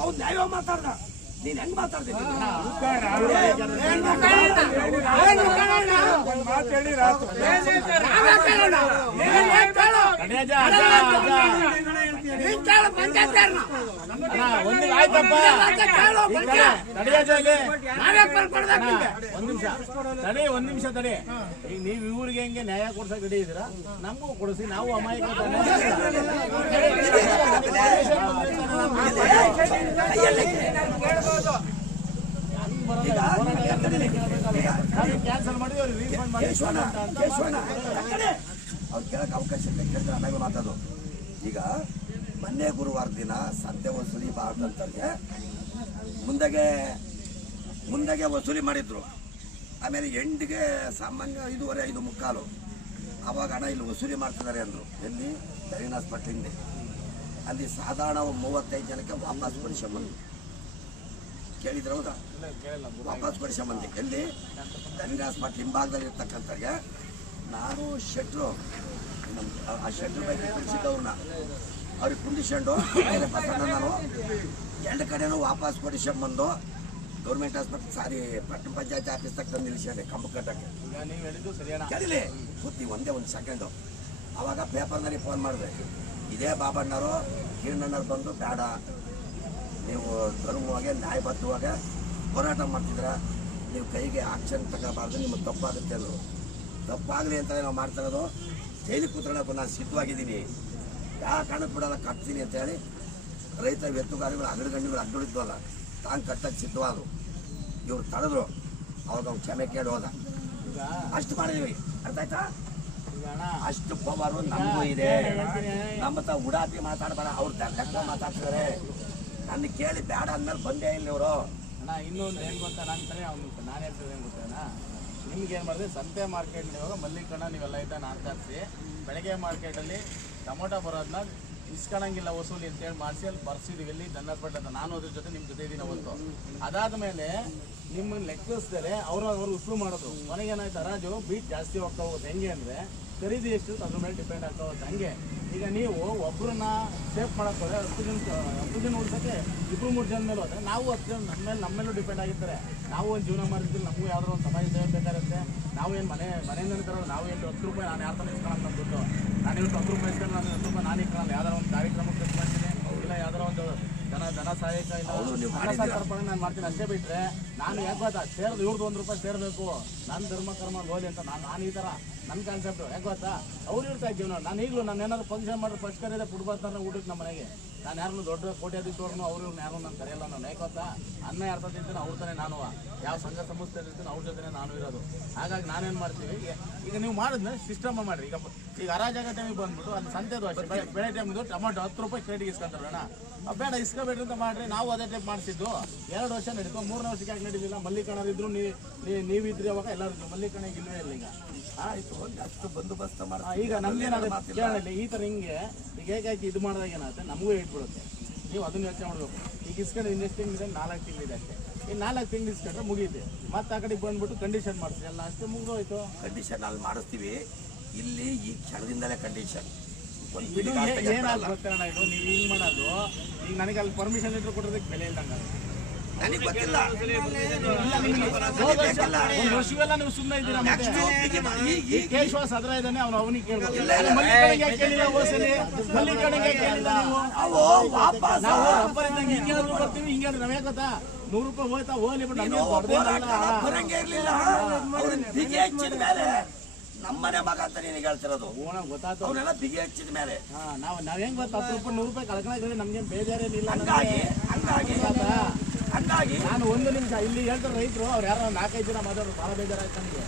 ಅವ್ನು ನ್ಯಾಯ ಮಾತಾಡ್ದ ನೀನ್ ಹೆಂಗ್ ಮಾತಾಡ್ತೀನಿ ಒಂದ್ ಒಂದು ನಿಮಿಷ ತಡಿ ಒಂದ್ ನಿಮಿಷ ತಡಿ ಈಗ ನೀವ್ ಇವ್ರಿಗೆ ಹೆಂಗೆ ನ್ಯಾಯ ಕೊಡ್ಸಕ್ ರೆಡಿ ಇದೀರಾ ನಮಗೂ ಕೊಡಿಸಿ ನಾವು ಅಮಾಯಕ ಕ್ಯಾನ್ಸಲ್ ಮಾಡಿ ರೀಫಂಡ್ ಮಾಡಿ ಅಂತ ಅವ್ರು ಕೇಳಕ್ಕೆ ಅವಕಾಶ ಇಲ್ಲ ಕೇಳಿದ್ರೆ ಮಾತಾಡೋದು ಮಾತಾಡು ಈಗ ಮೊನ್ನೆ ಗುರುವಾರ ದಿನ ಸಂತೆ ವಸೂಲಿ ಬಾರ್ದಂತವ್ರಿಗೆ ಮುಂದೆಗೆ ಮುಂದೆಗೆ ವಸೂಲಿ ಮಾಡಿದ್ರು. ಆಮೇಲೆ ಎಂಡಿಗೆ ಸಾಮಾನ್ಯ ಐದೂವರೆ, ಐದು ಮುಕ್ಕಾಲು. ಅವಾಗ ಹಣ ಇಲ್ಲಿ ವಸೂಲಿ ಮಾಡ್ತಿದ್ದಾರೆ ಅಂದರು. ಎಲ್ಲಿ? ದರಿನ ಹಾಸ್ಪಿಟ್ಲ್ ಹಿಂದೆ ಅಲ್ಲಿ ಸಾಧಾರಣ ಮೂವತ್ತೈದು ಜನಕ್ಕೆ ವಾಪಸ್ ಕೊಡಿಸ್ಕೊಂಬಂದು ಕೇಳಿದ್ರೆ ಹೌದಾ? ವಾಪಸ್ ಕೊಡಿಸ್ಕೊಂಬಂದು ಎಲ್ಲಿ? ದರಿನ ಹಾಸ್ಪಿಟ್ಲ್ ಹಿಂಭಾಗದಲ್ಲಿ ಇರ್ತಕ್ಕಂಥವ್ರಿಗೆ ನಾನು ಶೆಟ್ರು ಆ ಶೆಟ್ರು ಬಗ್ಗೆ ಕುಡಿಸಿದ್ದವ್ರನ್ನ ಅವ್ರಿಗೆ ಕುಂದಿಸ್ಕೊಂಡು ನಾನು ಎರಡು ಕಡೆನೂ ವಾಪಸ್ ಕೊಡಿಸ್ಕೊಂಬಂದು ಗೌರ್ಮೆಂಟ್ ಆಸ್ಪತ್ರೆ ಸಾರಿ ಪಟ್ಟಣ ಪಂಚಾಯತ್ ಆಫೀಸ್ ತಕ್ಕ ತಂದು ನಿಲ್ಲಿಸ್ಕೊಂಡೆ ಕಂಬ ಕಟ್ಟಕ್ಕೆ. ಕೇಳಿಲಿ? ಬುದ್ಧಿ ಒಂದೇ ಒಂದು ಸೆಕೆಂಡು ಅವಾಗ ಪೇಪರ್ನಲ್ಲಿ ಫೋನ್ ಮಾಡಿದೆ. ಇದೇ ಬಾಬಣ್ಣವರು ಕೀರ್ಣ್ಣರು ಬಂದು ಬೇಡ. ನೀವು ಧರ್ಮವಾಗಿ ನ್ಯಾಯಬದ್ಧವಾಗಿ ಹೋರಾಟ ಮಾಡ್ತಿದ್ರ ನೀವು ಕೈಗೆ ಆಕ್ಷನ್ ತಗೋಬಾರ್ದು ನಿಮಗೆ ತಪ್ಪಾಗುತ್ತೆ ಅಂದರು. ತಪ್ಪಾಗಲಿ ಅಂತ ನಾವು ಮಾಡ್ತಾ ಇರೋದು. ಜೈಲಿಗೆ ಕೂತ್ಕೊಳ್ಳೋಕೆ ನಾನು ಸಿದ್ಧವಾಗಿದ್ದೀನಿ. ಯಾವ ಕಾರಣಕ್ಕೆ ಬಿಡಲ್ಲ, ಕಟ್ತೀನಿ ಅಂತ ಹೇಳಿ ರೈತ ಎತ್ತುಗಾರಿಗಳು ಅಗಡಗಂಡಿಗಳು ಅಡ್ಡೊಳಿದ್ವಲ್ಲ ತಾನು ಕಟ್ಟಕ್ಕೆ ಸಿದ್ಧವಾದ್ರು. ಇವ್ರು ತಡೆದ್ರು. ಅವಾಗ ಅವ್ನು ಕ್ಷಮೆ ಕೇಳಿ ಹೋದ. ಅಷ್ಟು ಮಾಡಿದೀವಿ. ಅರ್ಥ ಆಯ್ತಾ? ಅಷ್ಟು ಪವರು ನಮಗೂ ಇದೆ. ನಮ್ಮ ತ ಉಡಾಪಿ ಮಾತಾಡಬೇಡ, ಅವ್ರ ತಕ್ಕ ಮಾತಾಡ್ತಾರೆ ನನ್ನ ಕೇಳಿ ಬೇಡ ಅಂದ್ಮೇಲೆ ಬಂದೇ ಇಲ್ಲ ಇವರು. ಇನ್ನೊಂದು ಏನು ಗೊತ್ತಾ? ಅಂತಾರೆ ಅವ್ನು ನಾನು ಹೇಳ್ತಿರೋದು ಏನು ಗೊತ್ತಾ ನಿಮ್ಗೆ ಏನು ಮಾಡಿದ್ರೆ ಸಂತೆ ಮಾರ್ಕೆಟ್ ಇವಾಗ ಮಲ್ಲಿಕಣ್ಣ ನೀವೆಲ್ಲ ಇದ್ದ ನಾನು ತರಿಸಿ, ಬೆಳಗ್ಗೆ ಮಾರ್ಕೆಟಲ್ಲಿ ಟೊಮೊಟೊ ಬರೋದನ್ನ ಇಸ್ಕೊಳಂಗಿಲ್ಲ ವಸೂಲಿ ಅಂತೇಳಿ ಮಾಡಿಸಿ ಅಲ್ಲಿ ಬರ್ಸಿದೀವಿ. ಇಲ್ಲಿ ದನ್ನಪಟ್ಟ ಅಂತ ನಾನು ಅದ್ರ ಜೊತೆ ನಿಮ್ಮ ಜೊತೆ ಇದ್ದೀನಿ ಅವತ್ತು. ಅದಾದ್ಮೇಲೆ ನಿಮ್ಮ ಲೆಕ್ಕಿಸ್ದರೆ ಅವ್ರು ಅವ್ರು ಉಸ್ಲು ಮಾಡೋದು. ಮನೆಗೆ ಏನಾಯ್ತು ಹರಾಜು ಬೀಟ್ ಜಾಸ್ತಿ ಹೋಗ್ತಾ ಹೋಗೋದು ಹೆಂಗೆ ಅಂದರೆ ಖರೀದಿ ಎಷ್ಟು? ಅದ್ರ ಮೇಲೆ ಡಿಪೆಂಡ್ ಆಗ್ತಾ ಹೋಗುತ್ತೆ ಹಂಗೆ. ಈಗ ನೀವು ಒಬ್ಬರನ್ನ ಸೇಫ್ ಮಾಡಕ್ ಹೋದ್ರೆ ಹತ್ತು ಜನ ಹತ್ತು ಜನ ಉಳಿಸಕ್ಕೆ ಇಬ್ರು ಮೂರು ಜನ ಮೇಲೆ ಹೋದ್ರೆ ನಾವು ಹತ್ತು ಜನ ನಮ್ಮ ಮೇಲೆ ನಮ್ಮ ಮೇಲೂ ಡಿಪೆಂಡ್ ಆಗಿರ್ತಾರೆ. ನಾವು ಒಂದು ಜೀವನ ಮಾಡಿದ್ರೆ ನಮಗೂ ಯಾವ್ದಾರು ಒಂದು ಸಮಾಜ ಸೇವೆ ಬೇಕಾಗುತ್ತೆ. ನಾವು ಏನು ಮನೆ ಮನೆಯಿಂದ ತರೋದು ನಾವು ಏನು ಹತ್ತು ರೂಪಾಯಿ ನಾನು ಯಾರ ತನಕ ಇಸ್ಕೊಳ್ಳೋಣ ನಮ್ಮ ದುಡ್ಡು ನಾನು ಇವತ್ತು ಹತ್ತು ರೂಪಾಯಿ ಇಸ್ಕೊಂಡು ನಾನು ಹತ್ತು ರೂಪಾಯಿ ನಾನು ಇಟ್ಕೊಳ್ಳೋಣ ಯಾವ್ದಾರ ಒಂದು ಕಾರ್ಯಕ್ರಮಕ್ಕೆ ಖರ್ಚು ಮಾಡ್ತೀನಿ ಇಲ್ಲ ಯಾವ್ದಾರ ಒಂದು ಜನ ಜನ ಸಹಾಯಕ ಇಲ್ಲ ಹಣ ಸಹಕಾರ ನಾನು ಮಾಡ್ತೀನಿ ಅಷ್ಟೇ ಬಿಟ್ಟರೆ ನಾನು ಯಾಕೆ ಗೊತ್ತಾ ಸೇರಿದ ಇವ್ರದ್ದು ಒಂದು ರೂಪಾಯಿ ಸೇರಬೇಕು ನನ್ನ ಧರ್ಮ ಕರ್ಮ ಹೋಲಿ ಅಂತ ನಾನು ನಾನು ಈ ಥರ ನನ್ನ ಕಾನ್ಸೆಪ್ಟು ಯಾಕೆ ಗೊತ್ತಾ? ಅವ್ರು ಇರ್ತಾ ಜೀವನ ನಾನು ಈಗಲೂ ನಾನು ಏನಾದ್ರು ಫಂಕ್ಷನ್ ಮಾಡಿದ್ರೆ ಫಸ್ಟ್ ಕರೆಯದೆ ಫುಟ್ಬಾಲ್ ತರ ಊಟಕ್ಕೆ ನಮ್ಮ ಮನೆಗೆ. ನಾನು ಯಾರನ್ನು ದೊಡ್ಡ ಕೋಟ್ಯಾಧೀಶ್ವರನು ಅವ್ರು ಇವ್ರನ್ನ ಯಾರು ನಾನು ಕರೆಯಲ್ಲ ನಾನು. ಯಾಕೆ ಗೊತ್ತಾ? ಅನ್ನ ಯಾರ ತಿಂತೀನಿ ಅವ್ರ ತಾನೇ ನಾನು ಯಾವ ಸಂಘ ಸಂಸ್ಥೆ ಇರ್ತೀನಿ ಅವ್ರ ಜೊತೆ ನಾನು ಇರೋದು. ಹಾಗಾಗಿ ನಾನೇನು ಮಾಡ್ತೀವಿ, ಈಗ- ನೀವು ಮಾಡಿದ್ಮೇಲೆ ಸಿಸ್ಟಮ್ ಮಾಡ್ರಿ. ಈಗ ಈಗ ಅರಾಜಾಗ ಟೈಮಿಗೆ ಬಂದ್ಬಿಟ್ಟು ಅದು ಸಂತೆದು ಅಷ್ಟೇ ಬೆಳೆ- ಟೈಮಿದು ಟೊಮಾಟೊ ಹತ್ತು ರೂಪಾಯಿ ಕ್ರೇಟಿಗೆ ಇಸ್ಕೊಂತಾರೆ ಬೇಡ, ಇಸ್ಕೋಬೇಡ್ರಿ ಅಂತ ಮಾಡ್ರಿ. ನಾವು ಅದೇ ಟೈಪ್ ಮಾಡಿಸಿದ್ದು. ಎರಡು ವರ್ಷ ನಡೀತು ಮೂರನೇ ವರ್ಷಕ್ಕೆ ಯಾಕೆ ನಡೀಲಿಲ್ಲ? ಇದ್ರು ನೀವು ನೀವಿದ್ರಿ ಅವಾಗ ಎಲ್ಲರೂ ಮಲ್ಲಿಕಣ್ಣಿಗೆ ಇಲ್ಲವೇ ಇಲ್ಲ ಈಗ. ಆಯ್ತು ಅಷ್ಟು ಬಂದೋಬಸ್ತ ಆ, ಮಾಡ್ತೀವಿ ಈಗ ನಮ್ಗೆ ಕೇಳಲಿ ಈ ಥರ ಹಿಂಗೆ ಈಗ ಹೇಗಾಗಿ ಇದು ಮಾಡಿದಾಗ ಏನಾಗುತ್ತೆ? ನಮಗೂ ಇಟ್ಬಿಡುತ್ತೆ ನೀವು ಅದನ್ನ ಯೋಚನೆ ಮಾಡಬೇಕು. ಈಗ ಇಸ್ಕೊಂಡು ಇನ್ವೆಸ್ಟಿಂಗ್ ಇದೆ ನಾಲ್ಕು ತಿಂಗಳಿದೆ ಅಷ್ಟೇ. ಈ ನಾಲ್ಕು ತಿಂಗಳು ಇಸ್ಕೊಂಡ್ರೆ ಮುಗೀತೆ ಮತ್ತೆ ಆ ಕಡೆಗೆ ಬಂದ್ಬಿಟ್ಟು ಕಂಡೀಷನ್ ಮಾಡ್ತೀವಿ ಎಲ್ಲ ಅಷ್ಟೇ ಮುಗಿದೋಯ್ತು. ಕಂಡೀಷನ್ ಅಲ್ಲಿ ಮಾಡಿಸ್ತೀವಿ. ಇಲ್ಲಿ ಈ ಕ್ಷಣದಿಂದಲೇ ಕಂಡೀಷನ್ ಏನಾದ್ರು ನೀವು ಹಿಂಗೆ ಮಾಡೋದು. ಈಗ ನನಗೆ ಅಲ್ಲಿ ಪರ್ಮಿಷನ್ ಇಟ್ಟರು ಕೊಡೋದಕ್ಕೆ ಬೆಲೆ ಇಲ್ಲಂಗ ನನಗೆ ಗೊತ್ತಿಲ್ಲ. ಒಂದು ವರ್ಷವೆಲ್ಲ ನೀವು ಸುಮ್ಮನೆ ಇದ್ದೀರಾ ಈ ಅದ್ರ ಇದ್ದಾನೆ ಅವ್ನು ಅವನಿಗೆ ಕೇಳ್ಬೇಕು. ಮಲ್ಲಿಕಣಿಗೆ ಯಾಕೆ ಕೇಳಿಲ್ಲ ಹೋಸಲಿ ಮಲ್ಲಿಕಣಿಗೆ ಯಾಕೆ ಕೇಳಿಲ್ಲ ನೀವು? ಅವು ವಾಪಸ್ ನಾವು ರಬ್ಬರ್ ಇದ್ದಂಗೆ ಹಿಂಗೇನಾದ್ರು ಬರ್ತೀವಿ ಹಿಂಗೇನಾದ್ರು ನಾವೇ ಗೊತ್ತಾ? ನೂರು ರೂಪಾಯಿ ಹೋಯ್ತಾ ಹೋಗ್ಲಿ ಬಿಟ್ಟು ನಮಗೆ ಹೋರಾಟ ಬರಂಗೇ ಇರ್ಲಿಲ್ಲ? ಅವ್ರನ್ನ ಬಿಗಿ ಹಚ್ಚಿದ ಮೇಲೆ ನಮ್ಮನೆ ಮಗ ಅಂತ ನಿನಗೆ ಹೇಳ್ತಿರೋದು. ಓಣ ಗೊತ್ತಾಯ್ತು. ಅವನ್ನೆಲ್ಲ ಬಿಗಿ ಹಚ್ಚಿದ ಮೇಲೆ. ಹಾ ನಾವು ನಾವ್ ಹೆಂಗ್ ಗೊತ್ತಾ? ಹತ್ತು ರೂಪಾಯಿ ನೂರು ರೂಪಾಯಿ ಕಳ್ಕೊಳಕ್ಕೆ ನಮ್ಗೇನು ಬೇಜಾರೇನಿಲ್ಲ ಹಂಗಾಗಿ ಹಂಗಾಗಿ? ಹಂಗಾಗಿ ನಾನು ಒಂದು ನಿಮಿಷ ಇಲ್ಲಿ ಹೇಳ್ತಾರೆ ರೈತರು ಅವ್ರು ಯಾರೋ ನಾಲ್ಕೈದು ಜನ ಮಾತಾಡೋರು ಭಾಳ ಬೇಜಾರಾಯ್ತು ನನಗೆ.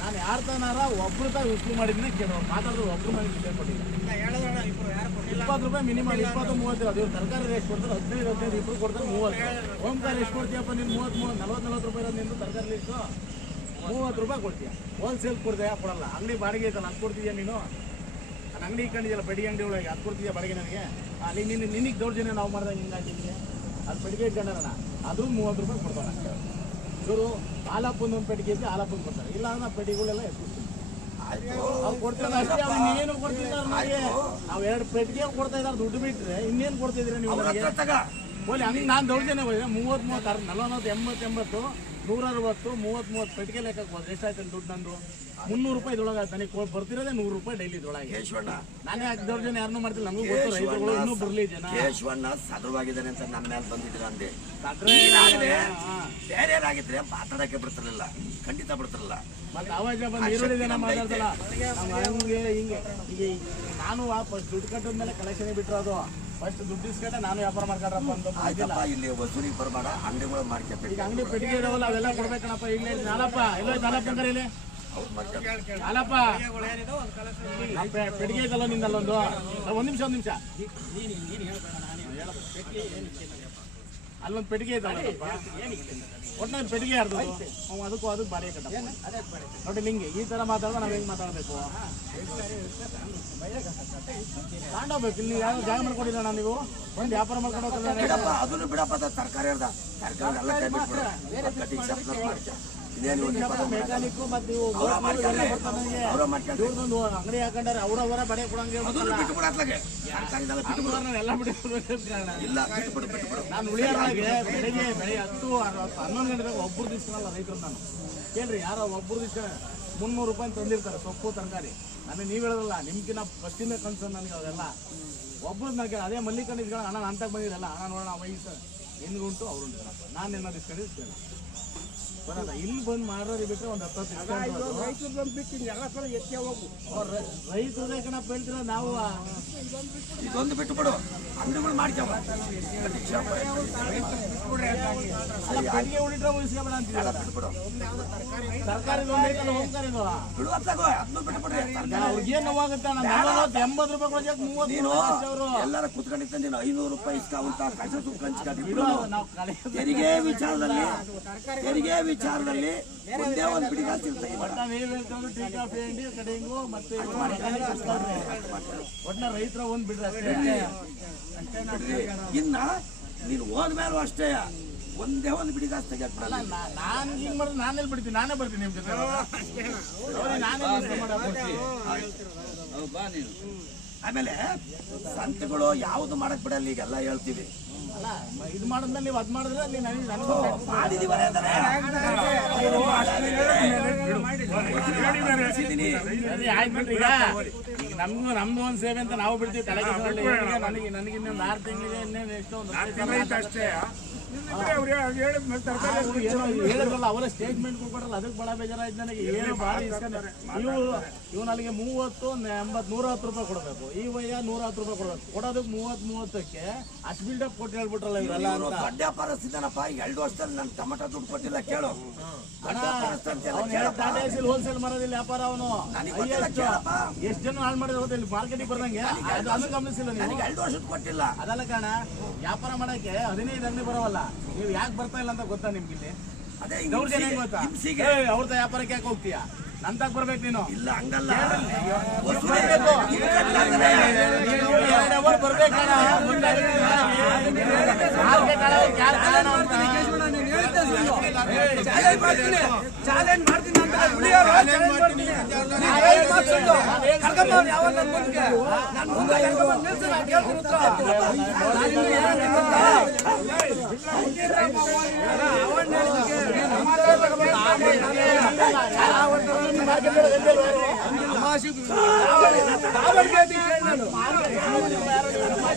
ನಾನು ಯಾರ ತನಾರ ಒಬ್ರು ತಾ ಇಷ್ಟು ಮಾಡಿದ್ರೆ ಕೇಳೋ ಮಾತಾಡಿದ್ರು ಒಬ್ರು ನನಗೆ ಕೊಟ್ಟಿಲ್ಲ. ಇಪ್ಪತ್ತು ರೂಪಾಯಿ ಮಿನಿಮಮ್ ಇಪ್ಪತ್ತು ಮೂವತ್ತು ಅದು ಇವ್ರು ತರಕಾರಿ ರೇಟ್ ಕೊಡ್ತಾರೆ ಹದಿನೈದು ಹದಿನೈದು ಇಬ್ಬರು ಕೊಡ್ತಾರೆ ಮೂವತ್ತು. ಕಾರ್ ಎಷ್ಟು ಕೊಡ್ತೀಯಪ್ಪ ನೀನು? ಮೂವತ್ತು ಮೂವತ್ತು ನಲ್ವತ್ತು ನಲ್ವತ್ತು ರೂಪಾಯಿ ಇರೋದು ನಿಂದು ತರಕಾರಿ ಲಿಸ್ಟು ಮೂವತ್ತು ರೂಪಾಯಿ ಕೊಡ್ತೀಯ. ಹೋಲ್ಸೇಲ್ ಕೊಡ್ದೆ ಕೊಡಲ್ಲ? ಅಂಗಡಿ ಬಾಡಿಗೆ ಐತಲ್ಲ ಅದು ಕೊಡ್ತೀಯ ನೀನು? ನಾನು ಅಂಗಡಿ ಕಂಡಿದ್ಯಲ್ಲ ಬಡಿ ಅಂಗಡಿ ಒಳಗೆ ಅದು ಕೊಡ್ತೀಯ ಬಾಡಿಗೆ ನನಗೆ? ಅಲ್ಲಿ ನಿನ್ನ ನಿನಗೆ ದೌರ್ಜನ್ಯ ನಾವು ಮಾಡ್ದಂಗೆ ಹಿಂಗಾಗಿದ್ದೀನಿ ಅದು ಬೆಡಿಗೆ ಇಟ್ಕೊಂಡಲ್ಲ ಅದ್ರೂ ಮೂವತ್ತು ರೂಪಾಯಿ ಕೊಡ್ತಾರೆ. ಇವರು ಹಾಲಪ್ಪನ ಒಂದು ಪೆಟ್ಟಿಗೆ ಇದ್ದು ಹಾಲಪ್ಪನ ಕೊಡ್ತಾರೆ. ಇಲ್ಲ ಅಂದ್ರೆ ಪೆಟ್ಟಿಗೆಗಳೆಲ್ಲ ಎತ್ಕೊಡ್ತೀನಿ. ಅವ್ರು ಕೊಡ್ತಾರೆ ಅಷ್ಟೇ ಕೊಡ್ತಿದ್ದಾರೆ ನಾವು ಎರಡು ಪೆಟ್ಟಿಗೆ ಕೊಡ್ತಾ ಇದ್ದಾರೆ ದುಡ್ಡು ಬಿಟ್ಟರೆ ಇನ್ನೇನು ಕೊಡ್ತಿದ್ದೀರಾ ನೀವು ಓಲಿ ಹಂಗೆ ನಾನು ದೌರ್ಜನ್ಯ ಹೋಗಿದೆ ಮೂವತ್ತು ಮೂವತ್ತಾರು ನಲವತ್ತು ಎಂಬತ್ತು ಎಂಬತ್ತು ನೂರ ಅರವತ್ತು ಮೂವತ್ತು ಮೂವತ್ತು ಪೆಟ್ಟಿಗೆ ಲೆಕ್ಕಕ್ಕೆ ಹೋದ್ರೆ ಎಷ್ಟಾಯ್ತು ದುಡ್ಡು ನಂದು? ಮುನ್ನೂರು ರೂಪಾಯಿ ಇದ್ರೊಳಗೆ ನನಗೆ ಕೋಟ್ ಬರ್ತಿರೋದೇ ನೂರು ರೂಪಾಯಿ ಡೈಲಿ ಇದೊಳಗೆ ಕೇಶವಣ್ಣ ನಾನೇ ಯಾಕೆ ದೌರ್ಜನ್ಯ ಯಾರನ್ನೂ ಮಾಡ್ತಿಲ್ಲ. ನಮಗೂ ಗೊತ್ತು ರೈತರುಗಳು ಇನ್ನೂ ಬರಲಿ ಜನ. ಯಶವಣ್ಣ ಸದೃವಾಗಿದ್ದಾನೆ ಅಂತ ನನ್ನ ಮೇಲೆ ಬಂದಿದ್ದೀರ ಅಂದೆ. ಹಾ. ಬೇರೆಯವರಾಗಿದ್ರೆ ಮಾತಾಡಕ್ಕೆ ಬರ್ತಿರಲಿಲ್ಲ ಖಂಡಿತ ಬಿಡ್ತಿರಲಿಲ್ಲ. ಮತ್ತೆ ಅವಾಗ ಬಂದು ಈರುಳ್ಳಿ ಜನ ಮಾತಾಡ್ತಲ್ಲ ಹಂಗೆ ನಾನು ವಾಪಸ್ ದುಡ್ಡು ಕಟ್ಟಿದ ಮೇಲೆ ಕಲೆಕ್ಷನ್ ಬಿಟ್ಟಿರೋದು ಫಸ್ಟ್ ದುಡ್ಡು ಇಸ್ಕೊಂಡೆ ನಾನು ವ್ಯಾಪಾರ ಮಾಡ್ಕೊಂಡ್ರಪ್ಪ ಅಂತ ಆಯ್ತಪ್ಪ ಇಲ್ಲಿ ವಸೂಲಿಗೆ ಬರಬೇಡ ಅಂಗಡಿಗಳು ಮಾರ್ಕೆಟ್ ಈಗ ಅಂಗಡಿ ಪೆಟ್ಟಿಗೆ ಇದಾವಲ್ಲ ಅವೆಲ್ಲ ಕೊಡ್ಬೇಕಣಪ್ಪ ಇಲ್ಲ ನಾಲಪ್ಪ ಎಲ್ಲೋ ನಾಲಪ್ಪ ಅಂದ್ರೆ ಇಲ್ಲಿ. ಅಲ್ಲಪ್ಪ ಪೆಟ್ಟಿಗೆ ಐತಲ್ಲ ನಿಂದಲ್ಲೊಂದು? ಒಂದ್ ನಿಮಿಷ ಒಂದ್ ನಿಮಿಷ. ಅಲ್ಲೊಂದು ಪೆಟ್ಟಿಗೆ ಇದೆ ಒಟ್ಟಿನಲ್ಲಿ ಪೆಟ್ಟಿಗೆ ಯಾರ್ದು? ಅವ ಅದಕ್ಕೂ ಅದಕ್ಕೆ ಬಾರಿ ಕಟ್ಟ ನೋಡಿ ನಿಂಗೆ ಈ ತರ ಮಾತಾಡಿದ್ರೆ ನಾವ್ ಹೆಂಗ್ ಮಾತಾಡಬೇಕು? ತಗೊಂಡೋಗ್ಬೇಕು ಇಲ್ಲಿ ಯಾರು ಜಾಗ ಮಾಡ್ಕೊಂಡಿಲ್ಲ ನೀವು? ಒಂದು ವ್ಯಾಪಾರ ಮಾಡ್ಕೊಂಡು ಹೋಗ್ತಾರೆ. ಬಿಡಪ್ಪ ಅದನ್ನು ಬಿಡಪ್ಪ ಸರ್ಕಾರ ಅರ್ಧ ತರಕಾರಿ ಎಲ್ಲ ಕೈ ಬಿಟ್ಬಿಡು ಕಟ್ಟಿಂಗ್ ಶಾಪ್ ಒಂದು ಇಪ್ಪತ್ತು ಮೆಕ್ಯಾನಿಕ್ ಮತ್ತೆ ಇವ್ರದೊಂದು ಅಂಗಡಿ ಹಾಕೊಂಡಾರೆ ಅವರವರ ಬಡೆ ಕೊಡಂಗೆ ನಾನು ಉಳಿಯೋದ್ರಾಗೆ ಬೆಳಿಗ್ಗೆ ಬೆಳಿಗ್ಗೆ ಹತ್ತು ಹನ್ನೊಂದು ಗಂಟೆಗೆ ಒಬ್ಬರು ದಿವ್ಸನಲ್ಲ ರೈತರು ನಾನು. ಕೇಳ್ರಿ ಯಾರೋ ಒಬ್ಬರು ದಿವಸ ಮುನ್ನೂರು ರೂಪಾಯಿ ತಂದಿರ್ತಾರೆ ಸೊಪ್ಪು ತರಕಾರಿ. ನನಗೆ ನೀವು ಹೇಳೋದಲ್ಲ ನಿಮ್ಗಿನ ಫಸ್ಟಿಂದ ಕನ್ಸರ್ನ್ ನನಗೆ ಅವೆಲ್ಲ ಒಬ್ಬರು ನನಗೆ ಅದೇ ಮಲ್ಲಿಕನ್ ಇಸ್ಕೊಂಡು ಅಣ್ಣ ನಂತಕ್ಕೆ ತಗ ಬಂದಿರಲ್ಲ ಅಣ್ಣ ನೋಡೋಣ ವಯಸ್ಸು ನಿನ್ಗುಂಟು ಅವ್ರುಂಟು ನಾನು ನಿನ್ನ ಇಸ್ಕೊಂಡು ಇಸ್ಕೊಂಡು ಬರಲ್ಲ ಇಲ್ಲಿ ಬಂದು ಮಾಡೋದು ಬಿಟ್ಟರೆ ಒಂದು ಹತ್ತು ರೈತರು ಬಂದು ಬಿಟ್ಟು ಎಲ್ಲ ಸಲ ಎತ್ತೆ ಹೋಗು. ರೈತರು ಕಣಪ್ಪ ಹೇಳ್ತೀರ ನಾವು ಇದೊಂದು ಬಿಟ್ಬಿಡು. ಅಂಗಡಿಗಳು ಶಾಪ್ ಅಲ್ಲಿಗೆ ಉಳಿಟ್ರೆ ಉಳಿಸ್ಕೊಬೇಡ ಅಂತೀರ ಬಿಟ್ಬಿಡು ಅದನ್ನು ಬಿಟ್ಬಿಡ್ರಿ ತರಕಾರಿ ಅಣ್ಣ? ನಲವತ್ತು ಎಂಬತ್ತು ರೂಪಾಯಿ ಕೊಡಕ್ಕೆ ಮೂವತ್ತು ನೀನು ಅವರು? ಎಲ್ಲರ ಕುತ್ಕೊಂಡಿದ್ದ ನೀನು ಐನೂರು ರೂಪಾಯಿ ಇಸ್ಕೊಂತ ಕಸ ಸುಕ್ಕ ತೆರಿಗೆ ವಿಚಾರದಲ್ಲಿ ತೆರಿಗೆ ವಿಚಾರದಲ್ಲಿ ಒಂದೇ ಒಂದು ಬಿಡಿಗಾಲ್ ತಿಂತ ನೀವು ಹೇಳ್ಕೊಂಡು ಟೀ ಕಾಫಿ ಅಂಗಡಿ ಕಡೆಂಗು ಮತ್ತೆ ಇವು ಒಟ್ನ ರೈತರ ಒಂದ್ ಬಿಡ್ರಿ ಅಷ್ಟೇ. ಇನ್ನ ನೀನು ಹೋದ್ಮೇಲೂ ಅಷ್ಟೇ. ಒಂದೇ ಒಂದು ಬಿಡಿಗಾಸ್ ತೆಗಿಯಕ್ ನಾನು ಹಿಂಗ್ ಮಾಡಿದ್ರೆ ನಾನೆಲ್ಲಿ ಬಿಡ್ತೀನಿ? ನಾನೇ ಬರ್ತೀನಿ ನಿಮ್ ಜೊತೆ. ನಾನೇ. ಆಮೇಲೆ ಸಂತಗಳು ಯಾವ್ದು ಮಾಡಕ್ ಬಿಡಲ್ಲ ಈಗೆಲ್ಲ ಹೇಳ್ತೀವಿ. ಇದ್ ಮಾಡಿದ್ಮೇಲೆ ನೀವು ಅದು ಮಾಡಿದ್ರೆ ಅಲ್ಲಿ ನನಗೆ ಆಯ್ತು ಬಿಡ್ರಿ ಈಗ. ಈಗ ನಮ್ಗೂ ನಮ್ದು ಒಂದ್ ಸೇವೆ ಅಂತ ನಾವು ಬಿಡ್ತೀವಿ. ತಲೆಗೆ ನನಗೆ ನನಗೆ ಇನ್ನೊಂದು ಆರು ತಿಂಗಳಿಗೆ ಇನ್ನೇನು ಎಷ್ಟೋ ಒಂದು ಅಷ್ಟೇ. ಹೇಳಿದ್ರಲ್ಲ ಅವರ ಸ್ಟೇಟ್ಮೆಂಟ್ ಕೊಟ್ರಲ್ಲ ಅದಕ್ಕೆ ಬಹಳ ಬೇಜಾರಾಯ್ತು ನನಗೆ. ಏನು ಭಾಳ ಇಸ್ಕೊಂಡೆ ಇವು ಇವ್ ನನಗೆ ಮೂವತ್ತು ಎಂಬತ್ತು ನೂರ ಹತ್ತು ರೂಪಾಯಿ ಕೊಡಬೇಕು. ಈ ವಯ್ಯ ನೂರ ಹತ್ತು ರೂಪಾಯಿ ಕೊಡಬೇಕು. ಕೊಡೋದಕ್ಕೆ ಮೂವತ್ತು ಮೂವತ್ತಕ್ಕೆ ಅಷ್ಟು ಬಿಲ್ಡಪ್ ಕೊಟ್ಟು ಹೇಳ್ಬಿಟ್ರಲ್ಲ ಇವರೆಲ್ಲ ಇವ್ರು ಅಂತ. ದೊಡ್ಡ ವ್ಯಾಪಾರಸ್ಥಿದ್ದಾನಪ್ಪ ಎರಡು ವರ್ಷದಲ್ಲಿ ನನ್ ಟೊಮಟೊ ದುಡ್ಡು ಕೊಟ್ಟಿಲ್ಲ ಕೇಳು. ಹೋಲ್ಸೇಲ್ ಮಾರೋದಿಲ್ಲ ವ್ಯಾಪಾರ ಅವನು. ಗೊತ್ತಿಲ್ಲ. ಎಷ್ಟು ಜನ ಹಾಳು ಮಾಡಿದ್ರೆ ಗೊತ್ತಾ? ಇಲ್ಲಿ ಮಾರ್ಕೆಟಿಗೆ ಬರ್ದಂಗೆ ಅದು ಅದು ಗಮನಿಸಿಲ್ಲ ನೀವು. ನನಗೆ ಎರಡು ವರ್ಷದ ಕೊಟ್ಟಿಲ್ಲ. ಅದಲ್ಲ ಕಾರಣ ವ್ಯಾಪಾರ ಮಾಡಕ್ಕೆ ಹದಿನೈದು ಅಂಗಡಿ ಬರೋವಲ್ಲ. ನೀವು ಯಾಕೆ ಬರ್ತಾ ಇಲ್ಲ ಅಂತ ಗೊತ್ತಾ ನಿಮ್ಗೆ ಇಲ್ಲಿ? ಅದೇ ದೌರ್ಜನ್ಯ ಹೆಂಗ್ ಗೊತ್ತಾ? ಹಿಂಸಿಗೆ ವ್ಯಾಪಾರಕ್ಕೆ ಯಾಕೆ ಹೋಗ್ತೀಯಾ? ನಂತಾಗ ತಗ ಬರ್ಬೇಕು ನೀನು. ಇಲ್ಲ ಹಂಗಲ್ಲ. ಬರ್ಬೇಕು. ನೀನು ಎರಡು hour ಬರ್ಬೇಕಣ್ಣ. ಯಾರ್? ಚಾಲೆಂಜ್ ಮಾಡ್ತೀನಿ ಚಾಲೆಂಜ್ ಮಾಡ್ತೀನಿ ಅಂತ ಉಳಿಯೋರು ಚಾಲೆಂಜ್ ಮಾಡ್ತೀನಿ ನೀನ್ ಹೇಳಿದ್ ಮಾತು ಸುಳ್ಳು. ಕರ್ಕೊಂಡ್ ಬಾ ಅವ್ನು ಯಾವಾಗ ನನ್ ಮುಂದ್ಗೆ. ನನ್ ಮುಂದೆ ಕರ್ಕೊಂಡ್ ಬಂದ್ ನಿಲ್ಸು, ನಾನು ಕೇಳ್ತೀನಿ ಉತ್ತರ. ನಾನ್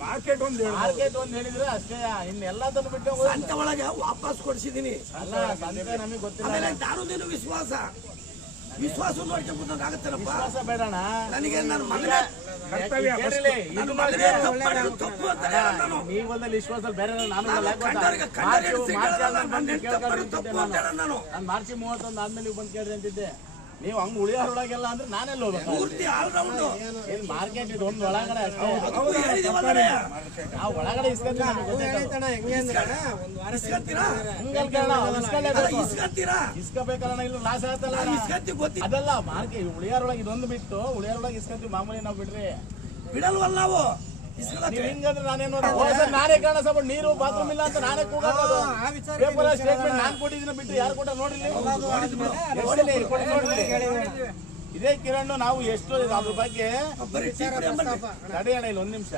ಮಾರ್ಕೆಟ್ ಒಂದು ಹೇಳು ಮಾರ್ಕೆಟ್ ಒಂದು ಹೇಳಿದ್ರೆ ಅಷ್ಟೇ ಇನ್ನೆಲ್ಲದನ್ನು ಬಿಟ್ಟು ಅಂತ ಒಳಗೆ ವಾಪಸ್ ಕೊಡ್ಸಿದೀನಿ. ಅಲ್ಲ ನಮಗೆ ಗೊತ್ತಿಲ್ಲ. ಆಮೇಲೆ ನಾನು ವಿಶ್ವಾಸ. ವಿಶ್ವಾಸ ನೋಡ್ಕೊಂಡ್ ಆಗತ್ತಲ್ಲಪ್ಪ ವಿಶ್ವಾಸ ಬೇಡಣ ನನಗೆ ನನ್ನ ಮಗನೇ ನಾನು. ಮಾರ್ಚ್ ಮೂವತ್ತೊಂದು ಆದ್ಮೇಲೆ ಬಂದು ಕೇಳ್ರಿ ಅಂತಿದ್ದೆ. ನೀವು ಹಂಗ ಉಳಿಯೋರೊಳಗೆಲ್ಲ ಅಂದ್ರೆ ನಾನೆಲ್ಲ ಹೋಗ್ಬೇಕು ಪೂರ್ತಿ ಆಲ್ರೌಂಡು ಏನ್ ಮಾರ್ಕೆಟ್ ಇದು ಒಂದು ಒಳಗಡೆ ಅಷ್ಟೇ ನಾವ್ ಒಳಗಡೆ ಇಸ್ಕೊಂತೀವಿ ನಮ್ಗೆ. ಇಸ್ಕಂತೀರಾ ಇಸ್ಕೊಳ್ಳೇಬೇಕು. ಇಸ್ಕೋಬೇಕಲ್ಲ ಇಲ್ಲ ಲಾಸ್ ಆಗತ್ತಲ್ಲ. ಇಸ್ಕಂತೀವಿ ಅದಲ್ಲ ಮಾರ್ಕೆಟ್ ಉಳಿಯಾರೊಳಗೆ ಇದೊಂದು ಬಿಟ್ಟು ಉಳಿಯಾರೊಳಗೆ ಇಸ್ಕೊಂತೀವಿ ಮಾಮೂಲಿ ನಾವು ಬಿಡ್ರಿ ಬಿಡಲ್ವಲ್ಲ ನಾವು ನಾನೇ ಕಾರಣ ನೀರು ಬಾತ್ರೂಮ್ ಇಲ್ಲ ಅಂತ ನಾನೇ ಕೂಗಾಕೋದು ಪೇಪರ್ ಸ್ಟೇಟ್ಮೆಂಟ್ ನಾನ್ ಕೊಟ್ಟಿದ್ದೀನಿ ಬಿಟ್ಟು ಯಾರು ಕೊಟ್ಟ ನೋಡ್ರಿ ನೀವು? ನೋಡಿಲ್ಲ, ಇಲ್ಲಿ ಕೊಟ್ಟು ನೋಡ್ರಿ. ಇದೇ ಕಿರಣ್ ನಾವು ಎಷ್ಟು ಅದ್ರ ಬಗ್ಗೆ ತಡೆಯೋಣ ಇಲ್ಲಿ ಒಂದ್ ನಿಮಿಷ.